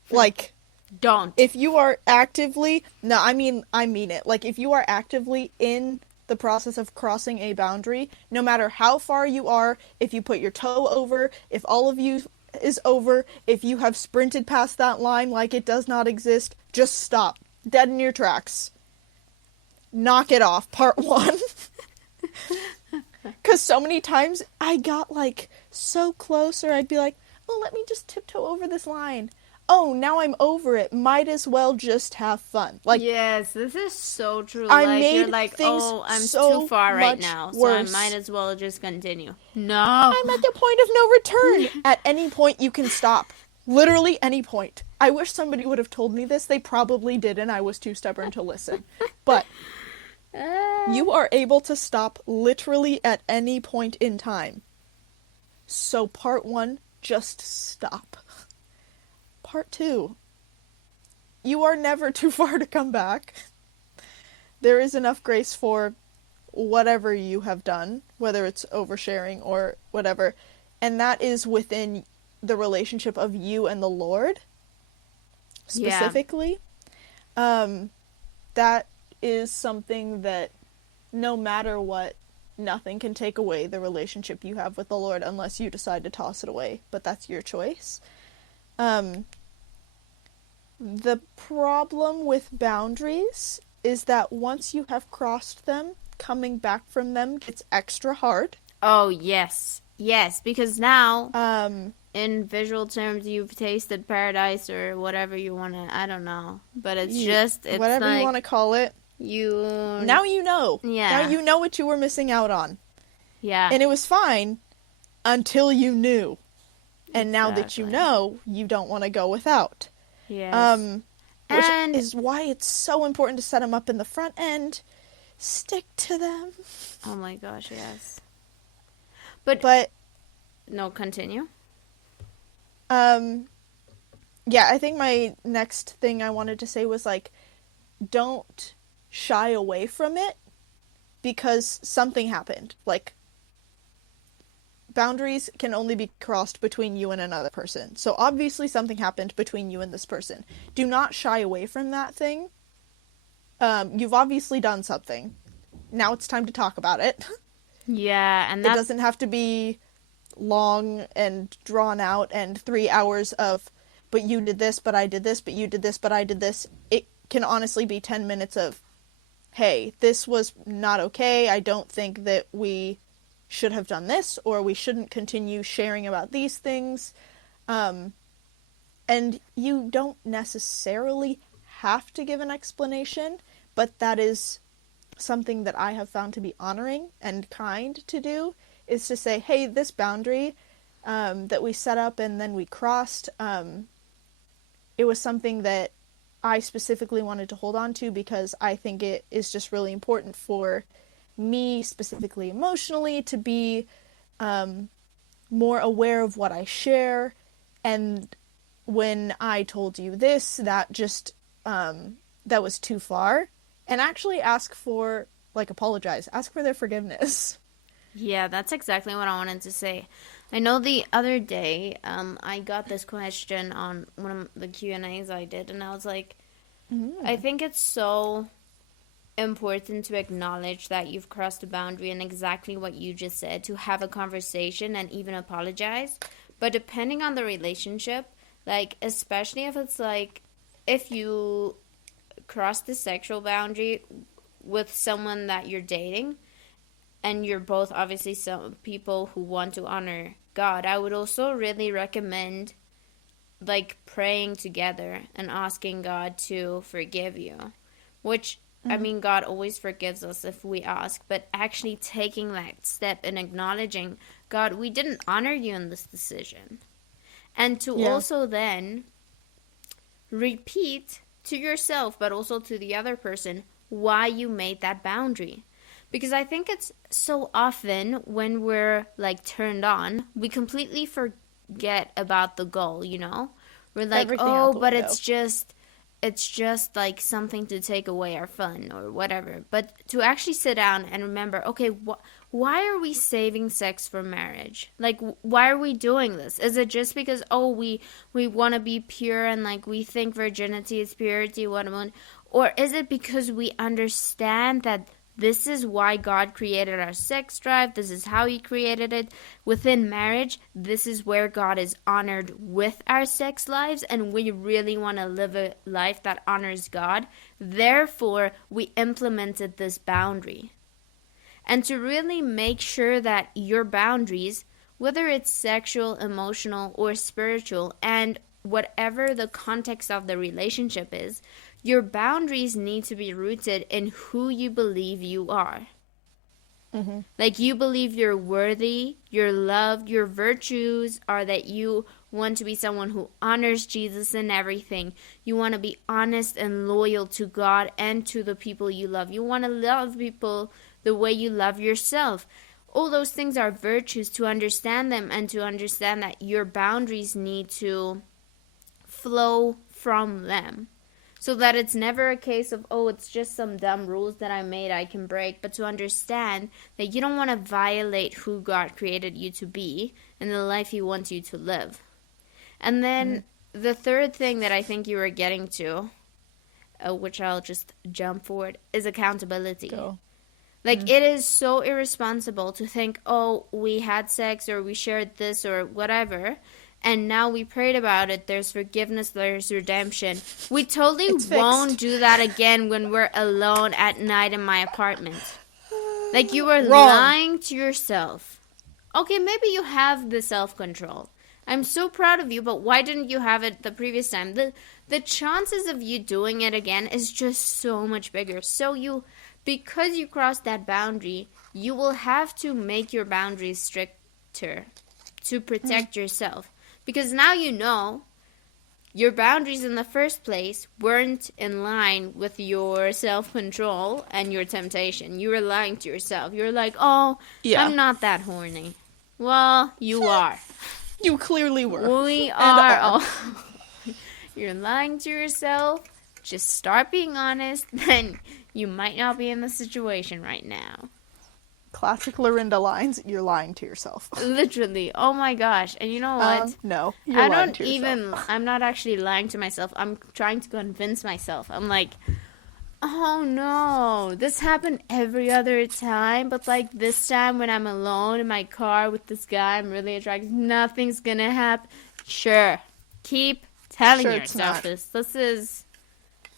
Like, Don't. if you are actively, no, I mean it. Like, if you are actively in the process of crossing a boundary, no matter how far you are, if you put your toe over, if all of you is over, if you have sprinted past that line like it does not exist, just stop. Dead in your tracks. Knock it off. Part 1. Because so many times I got, like, so close, or I'd be like, oh, let me just tiptoe over this line. Oh, now I'm over it. Might as well just have fun. Like, yes, this is so true. I Like, you're made like, things oh, I'm so too far right much now, so I worse. might as well just continue. No. I'm at the point of no return. At any point, you can stop. Literally any point. I wish somebody would have told me this. They probably didn't. I was too stubborn to listen. But you are able to stop literally at any point in time. So part 1, just stop. Part 2, you are never too far to come back. There is enough grace for whatever you have done, whether it's oversharing or whatever, and that is within the relationship of you and the Lord, specifically. That is something that no matter what, nothing can take away the relationship you have with the Lord unless you decide to toss it away, but that's your choice. The problem with boundaries is that once you have crossed them, coming back from them gets extra hard. Oh, yes. Yes, because now, in visual terms, you've tasted paradise or whatever you want to, I don't know. But it's whatever like you want to call it. Now you know. Yeah. Now you know what you were missing out on. Yeah. And it was fine until you knew. And now that you Exactly. know, you don't want to go without. Yes. Which And is why it's so important to set them up in the front end. Stick to them. oh my gosh, yes. But no, continue. Yeah, I think my next thing I wanted to say was, like, don't shy away from it because something happened. Like, boundaries can only be crossed between you and another person. So obviously something happened between you and this person. Do not shy away from that thing. You've obviously done something. Now it's time to talk about it. Yeah, and It doesn't have to be long and drawn out and 3 hours of, but you did this, but I did this, but you did this, but I did this. It can honestly be 10 minutes of, hey, this was not okay. I don't think that we should have done this, or we shouldn't continue sharing about these things. And you don't necessarily have to give an explanation, but that is something that I have found to be honoring and kind to do, is to say, hey, this boundary that we set up and then we crossed, it was something that I specifically wanted to hold on to because I think it is just really important for me, specifically emotionally, to be more aware of what I share. And when I told you this, that just that was too far. And actually ask for, like, apologize. Ask for their forgiveness. Yeah, that's exactly what I wanted to say. I know the other day, I got this question on one of the Q&As I did, and I was like, I think it's so important to acknowledge that you've crossed a boundary and exactly what you just said, to have a conversation and even apologize. But depending on the relationship, like, especially if it's like, if you cross the sexual boundary with someone that you're dating, and you're both obviously some people who want to honor God, I would also really recommend like praying together and asking God to forgive you. Which, I Mm-hmm. mean, God always forgives us if we ask, but actually taking that step and acknowledging, God, we didn't honor you in this decision. And to Yeah. also then repeat to yourself, but also to the other person, why you made that boundary. Because I think it's so often when we're like turned on, we completely forget about the goal, you know? We're like, Everything out oh, the but window. it's just like something to take away our fun or whatever. But to actually sit down and remember, okay, why are we saving sex for marriage? Like, why are we doing this? Is it just because, oh, we want to be pure and like we think virginity is purity, what? Or is it because we understand that this is why God created our sex drive. This is how He created it. Within marriage, this is where God is honored with our sex lives, and we really want to live a life that honors God. Therefore, we implemented this boundary. And to really make sure that your boundaries, whether it's sexual, emotional, or spiritual, and whatever the context of the relationship is, your boundaries need to be rooted in who you believe you are. Mm-hmm. Like, you believe you're worthy, you're loved, your virtues are that you want to be someone who honors Jesus in everything. You want to be honest and loyal to God and to the people you love. You want to love people the way you love yourself. All those things are virtues. To understand them and to understand that your boundaries need to flow from them. So that it's never a case of, oh, it's just some dumb rules that I made I can break, but to understand that you don't want to violate who God created you to be and the life He wants you to live. And Mm-hmm. then the third thing that I think you were getting to, which I'll just jump forward, is accountability. Go. Like, Mm-hmm. it is so irresponsible to think, oh, we had sex or we shared this or whatever, and now we prayed about it. There's forgiveness, there's redemption. We totally It's won't fixed. do that again when we're alone at night in my apartment. Like, you were Wrong. lying to yourself. Okay, maybe you have the self-control. I'm so proud of you, but why didn't you have it the previous time? The chances of you doing it again is just so much bigger. So because you crossed that boundary, you will have to make your boundaries stricter to Mm. protect yourself. Because now you know your boundaries in the first place weren't in line with your self-control and your temptation. You were lying to yourself. You're like, oh, Yeah. I'm not that horny. Well, you are. You clearly were. We And are are. all. You're lying to yourself. Just start being honest, then you might not be in the situation right now. Classic Lorinda lines, you're lying to yourself. Literally. Oh my gosh. And you know what? No, you're lying to yourself. I'm not actually lying to myself. I'm trying to convince myself. I'm like, oh no, this happened every other time, but like this time when I'm alone in my car with this guy I'm really attracted, nothing's gonna happen. Sure. Keep telling Sure, it's yourself not. this. This is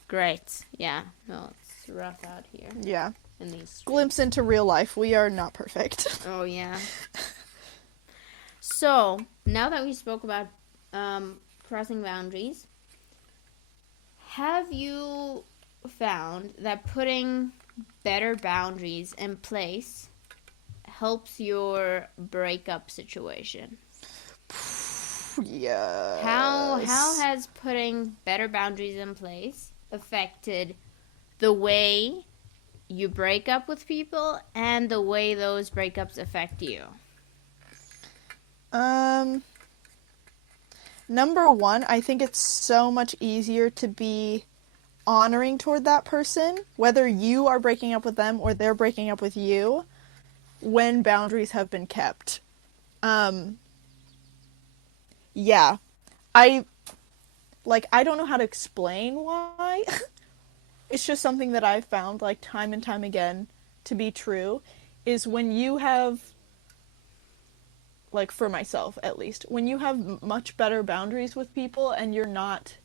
great. Yeah. No, it's rough out here Yeah. in these streets. Glimpse into real life. We are not perfect. Oh yeah. So, now that we spoke about crossing boundaries, have you found that putting better boundaries in place helps your breakup situation? Yes. How has putting better boundaries in place affected the way you break up with people and the way those breakups affect you? Number one, I think it's so much easier to be honoring toward that person, whether you are breaking up with them or they're breaking up with you, when boundaries have been kept. Yeah. I don't know how to explain why, it's just something that I've found like time and time again to be true is when you have, like for myself at least, when you have much better boundaries with people and you're not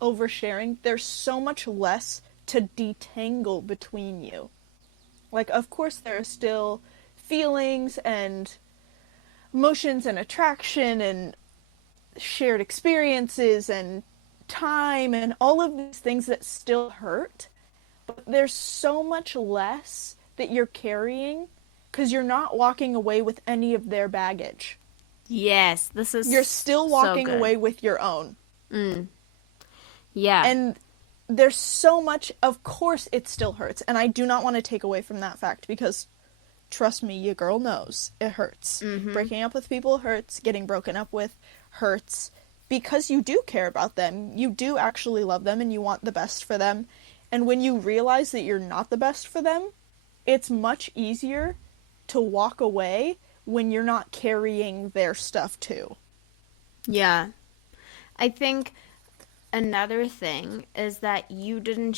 oversharing, there's so much less to detangle between you. Like, of course, there are still feelings and emotions and attraction and shared experiences and time and all of these things that still hurt, but there's so much less that you're carrying because you're not walking away with any of their baggage. Yes, this is You're still so walking good. away with your own. Mm. Yeah. And there's so much, of course, it still hurts. And I do not want to take away from that fact because, trust me, your girl knows it hurts. Mm-hmm. Breaking up with people hurts. Getting broken up with hurts. Because you do care about them. You do actually love them and you want the best for them. And when you realize that you're not the best for them, it's much easier to walk away when you're not carrying their stuff too. Yeah. I think another thing is that you didn't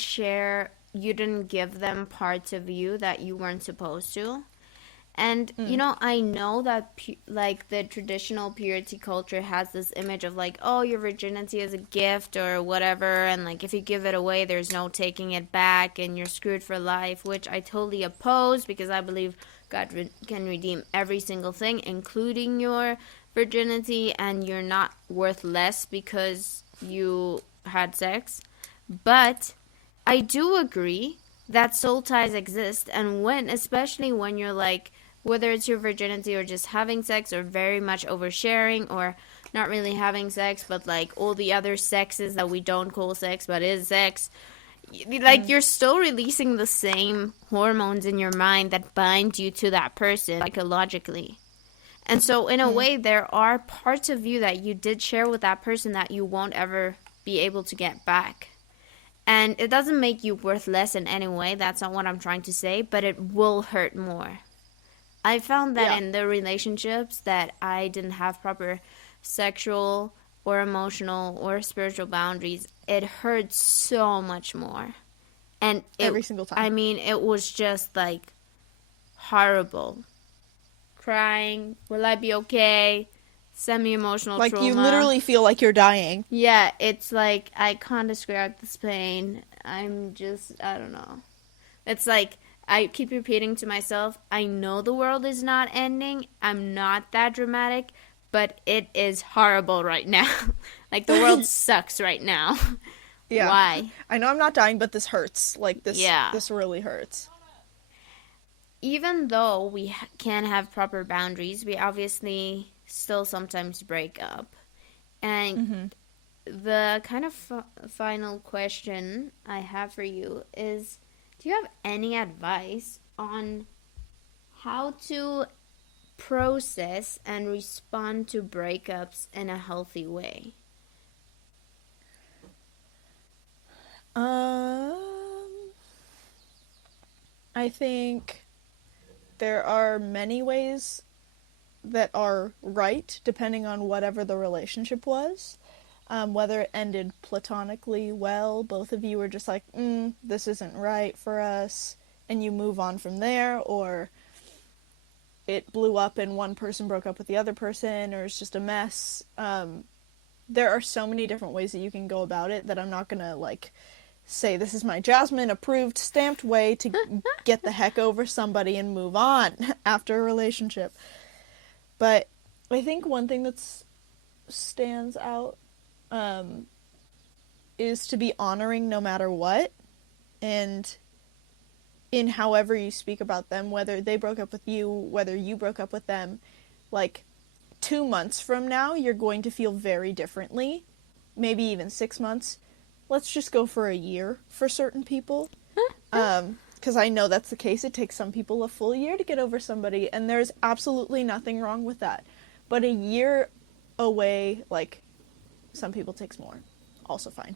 give them parts of you that you weren't supposed to. And Mm. I know that like the traditional purity culture has this image of like, oh, your virginity is a gift or whatever, and like if you give it away, there's no taking it back, and you're screwed for life, which I totally oppose because I believe God can redeem every single thing, including your virginity, and you're not worth less because you had sex. But I do agree that soul ties exist, and especially when you're like, whether it's your virginity or just having sex or very much oversharing or not really having sex, but like all the other sexes that we don't call sex but is sex, like Mm. you're still releasing the same hormones in your mind that bind you to that person psychologically. And so in a Mm. way, there are parts of you that you did share with that person that you won't ever be able to get back. And it doesn't make you worth less in any way. That's not what I'm trying to say, but it will hurt more. I found that Yeah. in the relationships that I didn't have proper sexual or emotional or spiritual boundaries, it hurt so much more. And Every single time. I mean, it was just like horrible. Crying, will I be okay? Semi emotional Like, you trauma. literally feel like you're dying. Yeah, it's like I can't describe this pain. I don't know. It's like I keep repeating to myself, I know the world is not ending. I'm not that dramatic, but it is horrible right now. Like the world sucks right now. Yeah. Why? I know I'm not dying, but this hurts. Like, Yeah. this really hurts. Even though we can have proper boundaries, we obviously still sometimes break up. And Mm-hmm. the kind of final question I have for you is, do you have any advice on how to process and respond to breakups in a healthy way? I think there are many ways that are right, depending on whatever the relationship was. Whether it ended platonically well, both of you were just like, this isn't right for us, and you move on from there, or it blew up and one person broke up with the other person, or it's just a mess. There are so many different ways that you can go about it that I'm not gonna, like, say this is my Jasmine approved stamped way to get the heck over somebody and move on after a relationship. But I think one thing that stands out is to be honoring no matter what, and in however you speak about them, whether they broke up with you, whether you broke up with them, like 2 months from now, you're going to feel very differently. Maybe even 6 months. Let's just go for a year for certain people. Because I know that's the case. It takes some people a full year to get over somebody, and there's absolutely nothing wrong with that. But a year away, like, some people takes more. Also fine.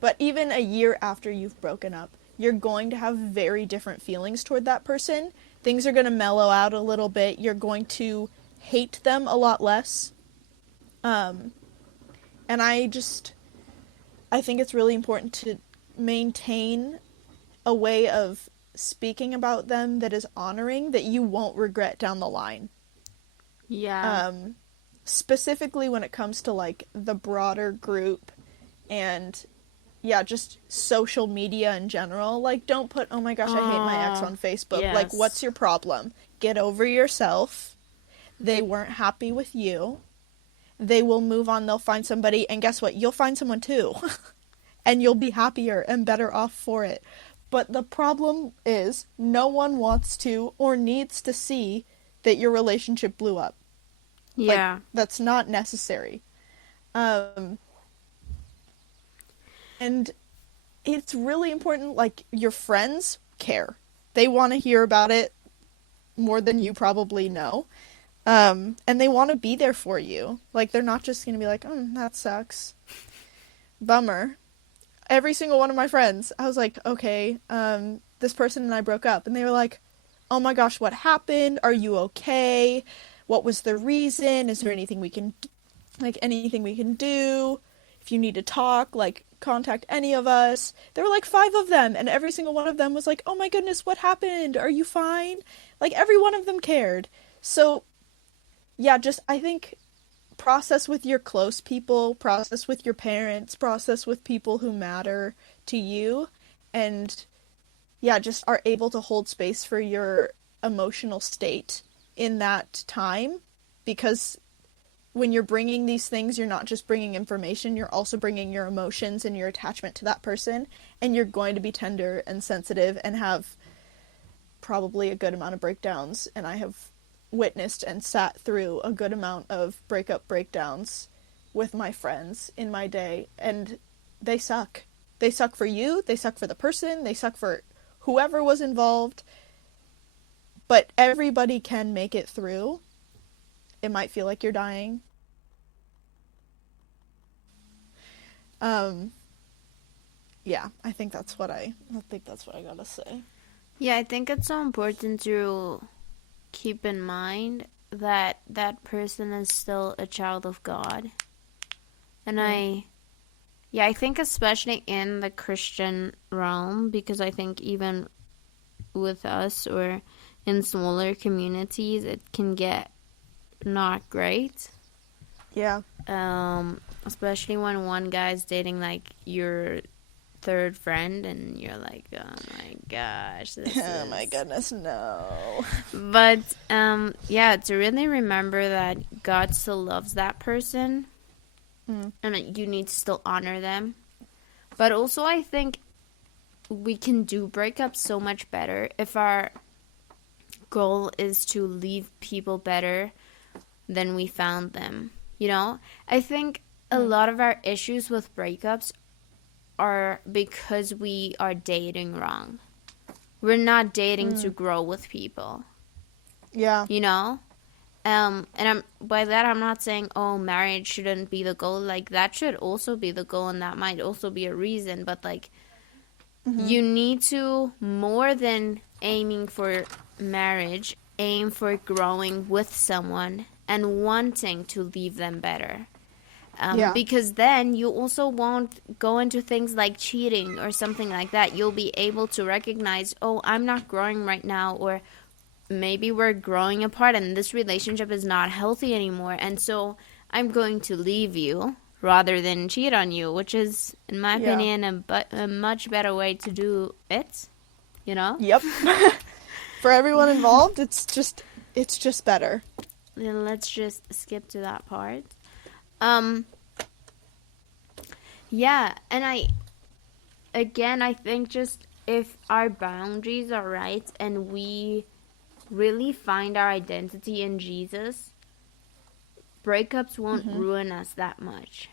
But even a year after you've broken up, you're going to have very different feelings toward that person. Things are going to mellow out a little bit. You're going to hate them a lot less. And I think it's really important to maintain a way of speaking about them that is honoring that you won't regret down the line. Yeah. Um, Specifically when it comes to like the broader group and yeah, just social media in general. Like, don't put, oh my gosh, I hate my ex Oh, on Facebook. Like, what's yes. your problem? Get over yourself. They weren't happy with you. They will move on. They'll find somebody. And guess what? You'll find someone too. And you'll be happier and better off for it. But the problem is, no one wants to or needs to see that your relationship blew up. Like, Yeah. that's not necessary. Um, and it's really important, like, your friends care. They want to hear about it more than you probably know. And they want to be there for you. Like, they're not just going to be like, oh, that sucks. Bummer. Every single one of my friends, I was like, okay, this person and I broke up. And they were like, oh my gosh, what happened? Are you okay? What was the reason? Is there anything we can, like, anything we can do? If you need to talk, like, contact any of us. There were like 5 of them, and every single one of them was like, oh my goodness, what happened? Are you fine? Like, every one of them cared. So, yeah, just, I think, process with your close people, process with your parents, process with people who matter to you, and yeah, just are able to hold space for your emotional state in that time, because when you're bringing these things, you're not just bringing information, you're also bringing your emotions and your attachment to that person, and you're going to be tender and sensitive and have probably a good amount of breakdowns, and I have witnessed and sat through a good amount of breakup breakdowns with my friends in my day, and they suck. They suck for you, they suck for the person, they suck for whoever was involved, but everybody can make it through. It might feel like you're dying. Um, yeah, I think that's what I gotta say. Yeah, I think it's so important to keep in mind that that person is still a child of God. And Mm. yeah, I think especially in the Christian realm, because I think even with us or in smaller communities, it can get not great. Yeah. Especially when one guy's dating like your third friend and you're like, oh my gosh, this Oh my is. goodness, no. But yeah, to really remember that God still loves that person Mm. and that you need to still honor them. But also, I think we can do breakups so much better if our goal is to leave people better than we found them. You know, I think a Mm. lot of our issues with breakups are because we are dating wrong. We're not dating to Mm. grow with people, Yeah. you know? And I'm by that I'm not saying oh marriage shouldn't be the goal. Like that should also be the goal and that might also be a reason, but like Mm-hmm. you need to more than aiming for marriage, aim for growing with someone and wanting to leave them better. Yeah. Because then you also won't go into things like cheating or something like that. You'll be able to recognize, oh, I'm not growing right now, or maybe we're growing apart and this relationship is not healthy anymore. And so I'm going to leave you rather than cheat on you, which is, in my Yeah. opinion, a much better way to do it, you know? Yep. For everyone involved, it's just better. Then let's just skip to that part. Um, yeah, and I think just if our boundaries are right and we really find our identity in Jesus, breakups won't Mm-hmm. ruin us that much.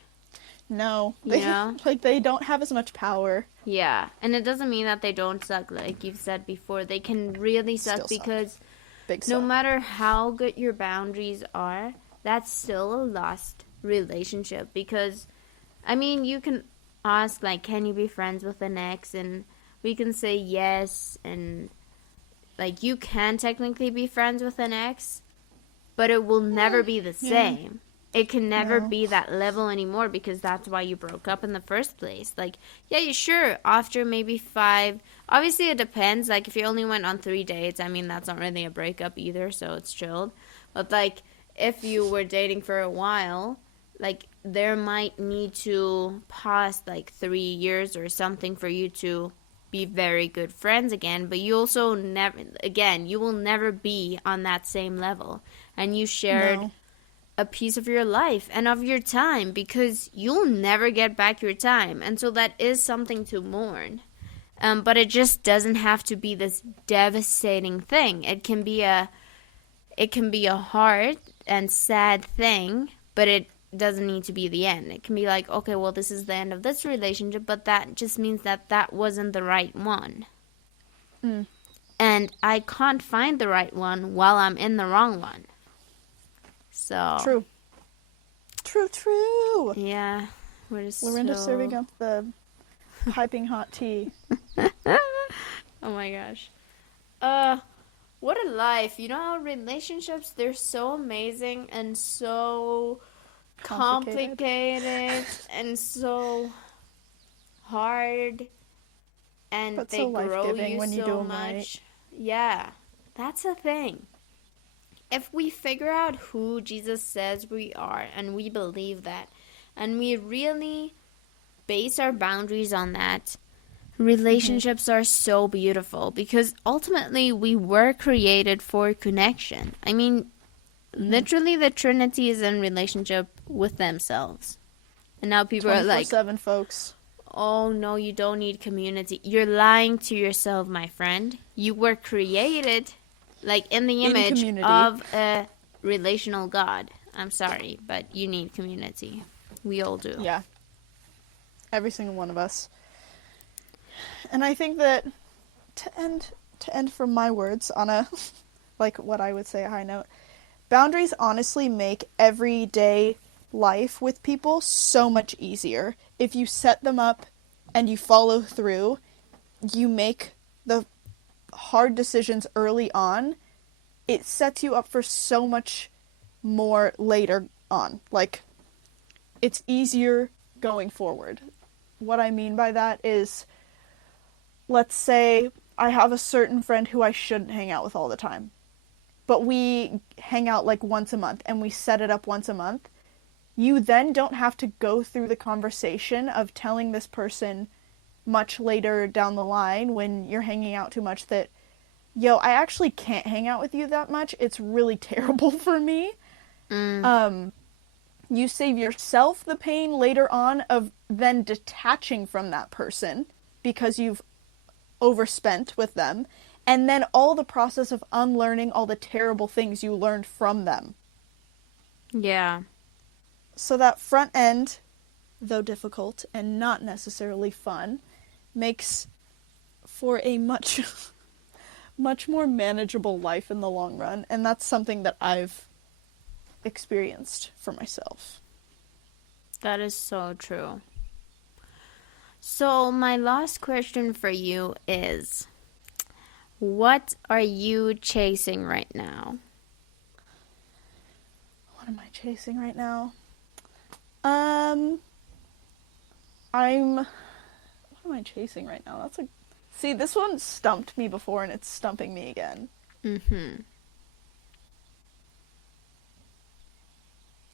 No, You they know? they don't have as much power. Yeah. And it doesn't mean that they don't suck, like you've said before. They can really suck Still suck. because Big no suck. matter how good your boundaries are, that's still a lost relationship. Because, I mean, you can ask, like, can you be friends with an ex? And we can say yes. And, like, you can technically be friends with an ex, but it will never be the Yeah. same. It can never No. be that level anymore because that's why you broke up in the first place. Like, yeah, you sure, after maybe 5, obviously it depends. Like, if you only went on 3 dates, I mean, that's not really a breakup either, so it's chilled. But, like, if you were dating for a while, like, there might need to pass, like, 3 years or something for you to be very good friends again. But you also never, again, you will never be on that same level. And you shared No. a piece of your life and of your time because you'll never get back your time. And so that is something to mourn. But it just doesn't have to be this devastating thing. It can be a hard and sad thing, but it doesn't need to be the end. It can be like, okay, well, this is the end of this relationship, but that just means that that wasn't the right one. Mm. And I can't find the right one while I'm in the wrong one. So, True. True. yeah, we're just Lorinda so... serving up the piping hot tea. Oh my gosh. What a life. You know how relationships, they're so amazing and so complicated and so hard, and But they so grow life-giving you when you so do them right. much. Yeah, that's a thing. If we figure out who Jesus says we are and we believe that, and we really base our boundaries on that, relationships are so beautiful because ultimately we were created for connection. I mean, literally the Trinity is in relationship with themselves. And now people are like, 24/7, folks. oh no, you don't need community. You're lying to yourself, my friend. You were created like in the In image community. of a relational God. I'm sorry, but you need community. We all do. Yeah. Every single one of us. And I think that to end from my words on a like what I would say a high note, boundaries honestly make everyday life with people so much easier. If you set them up and you follow through, you make the hard decisions early on, it sets you up for so much more later on. Like, it's easier going forward. What I mean by that is, let's say I have a certain friend who I shouldn't hang out with all the time, but we hang out like once a month and we set it up once a month. You then don't have to go through the conversation of telling this person much later down the line when you're hanging out too much that, yo, I actually can't hang out with you that much. It's really terrible for me. You save yourself the pain later on of then detaching from that person because you've overspent with them, and then all the process of unlearning all the terrible things you learned from them. Yeah. So that front end, though difficult and not necessarily fun, makes for a much much more manageable life in the long run, and that's something that I've experienced for myself. That is so true. So, my last question for you is, what are you chasing right now? What am I chasing right now? What am I chasing right now? See, this one stumped me before and it's stumping me again.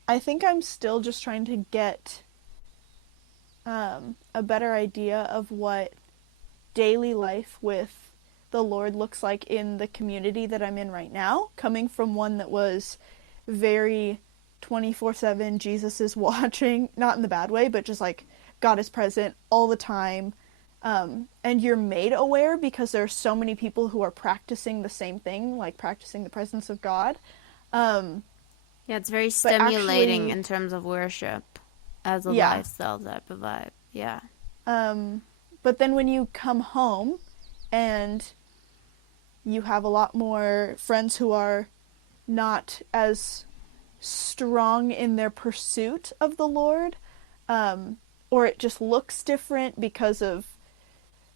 I think I'm still just trying to get a better idea of what daily life with the Lord looks like in the community that I'm in right now, coming from one that was very 24/7, Jesus is watching, not in the bad way, but just like God is present all the time. And you're made aware because there are so many people who are practicing the same thing, like practicing the presence of God. Yeah, it's very stimulating actually, in terms of worship as a yeah. lifestyle type of vibe. Yeah. But then when you come home and you have a lot more friends who are not as strong in their pursuit of the Lord, or it just looks different because of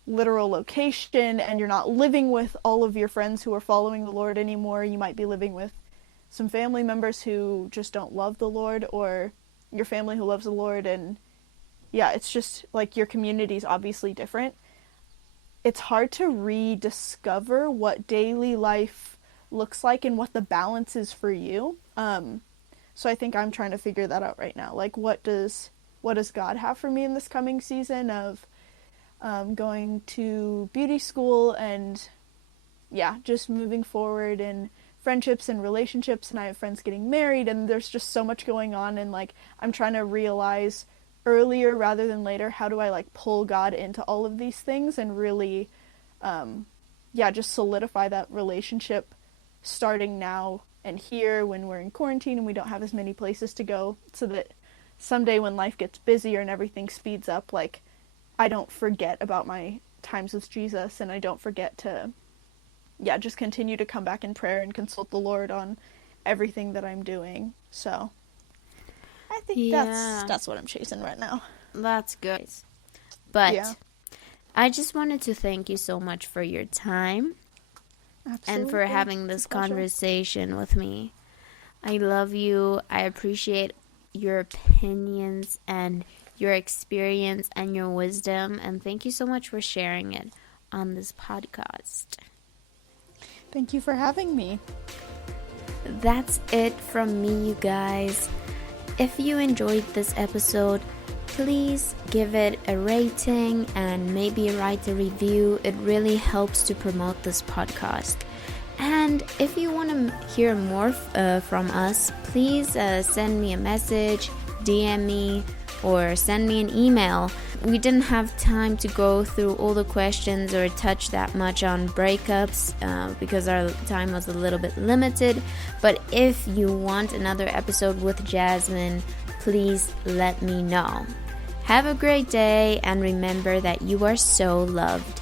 literal location, and you're not living with all of your friends who are following the Lord anymore. You might be living with some family members who just don't love the Lord, or your family who loves the Lord, and yeah, it's just like your community is obviously different. It's hard to rediscover what daily life looks like and what the balance is for you. So I think I'm trying to figure that out right now. Like, what does God have for me in this coming season of going to beauty school, and yeah, just moving forward in friendships and relationships, and I have friends getting married, and there's just so much going on, and like I'm trying to realize earlier rather than later, how do I like pull God into all of these things and really just solidify that relationship starting now and here when we're in quarantine and we don't have as many places to go, so that someday when life gets busier and everything speeds up, like I don't forget about my times with Jesus, and I don't forget to just continue to come back in prayer and consult the Lord on everything that I'm doing. So I think that's what I'm chasing right now. That's good. But yeah. I just wanted to thank you so much for your time. Absolutely. And for having this conversation with me. I love you. I appreciate your opinions and your experience and your wisdom. And thank you so much for sharing it on this podcast. Thank you for having me. That's it from me, you guys. If you enjoyed this episode, please give it a rating and maybe write a review. It really helps to promote this podcast. And if you want to hear more from us, please send me a message, DM me, or send me an email. We didn't have time to go through all the questions or touch that much on breakups because our time was a little bit limited. But if you want another episode with Jasmine, please let me know. Have a great day, and remember that you are so loved.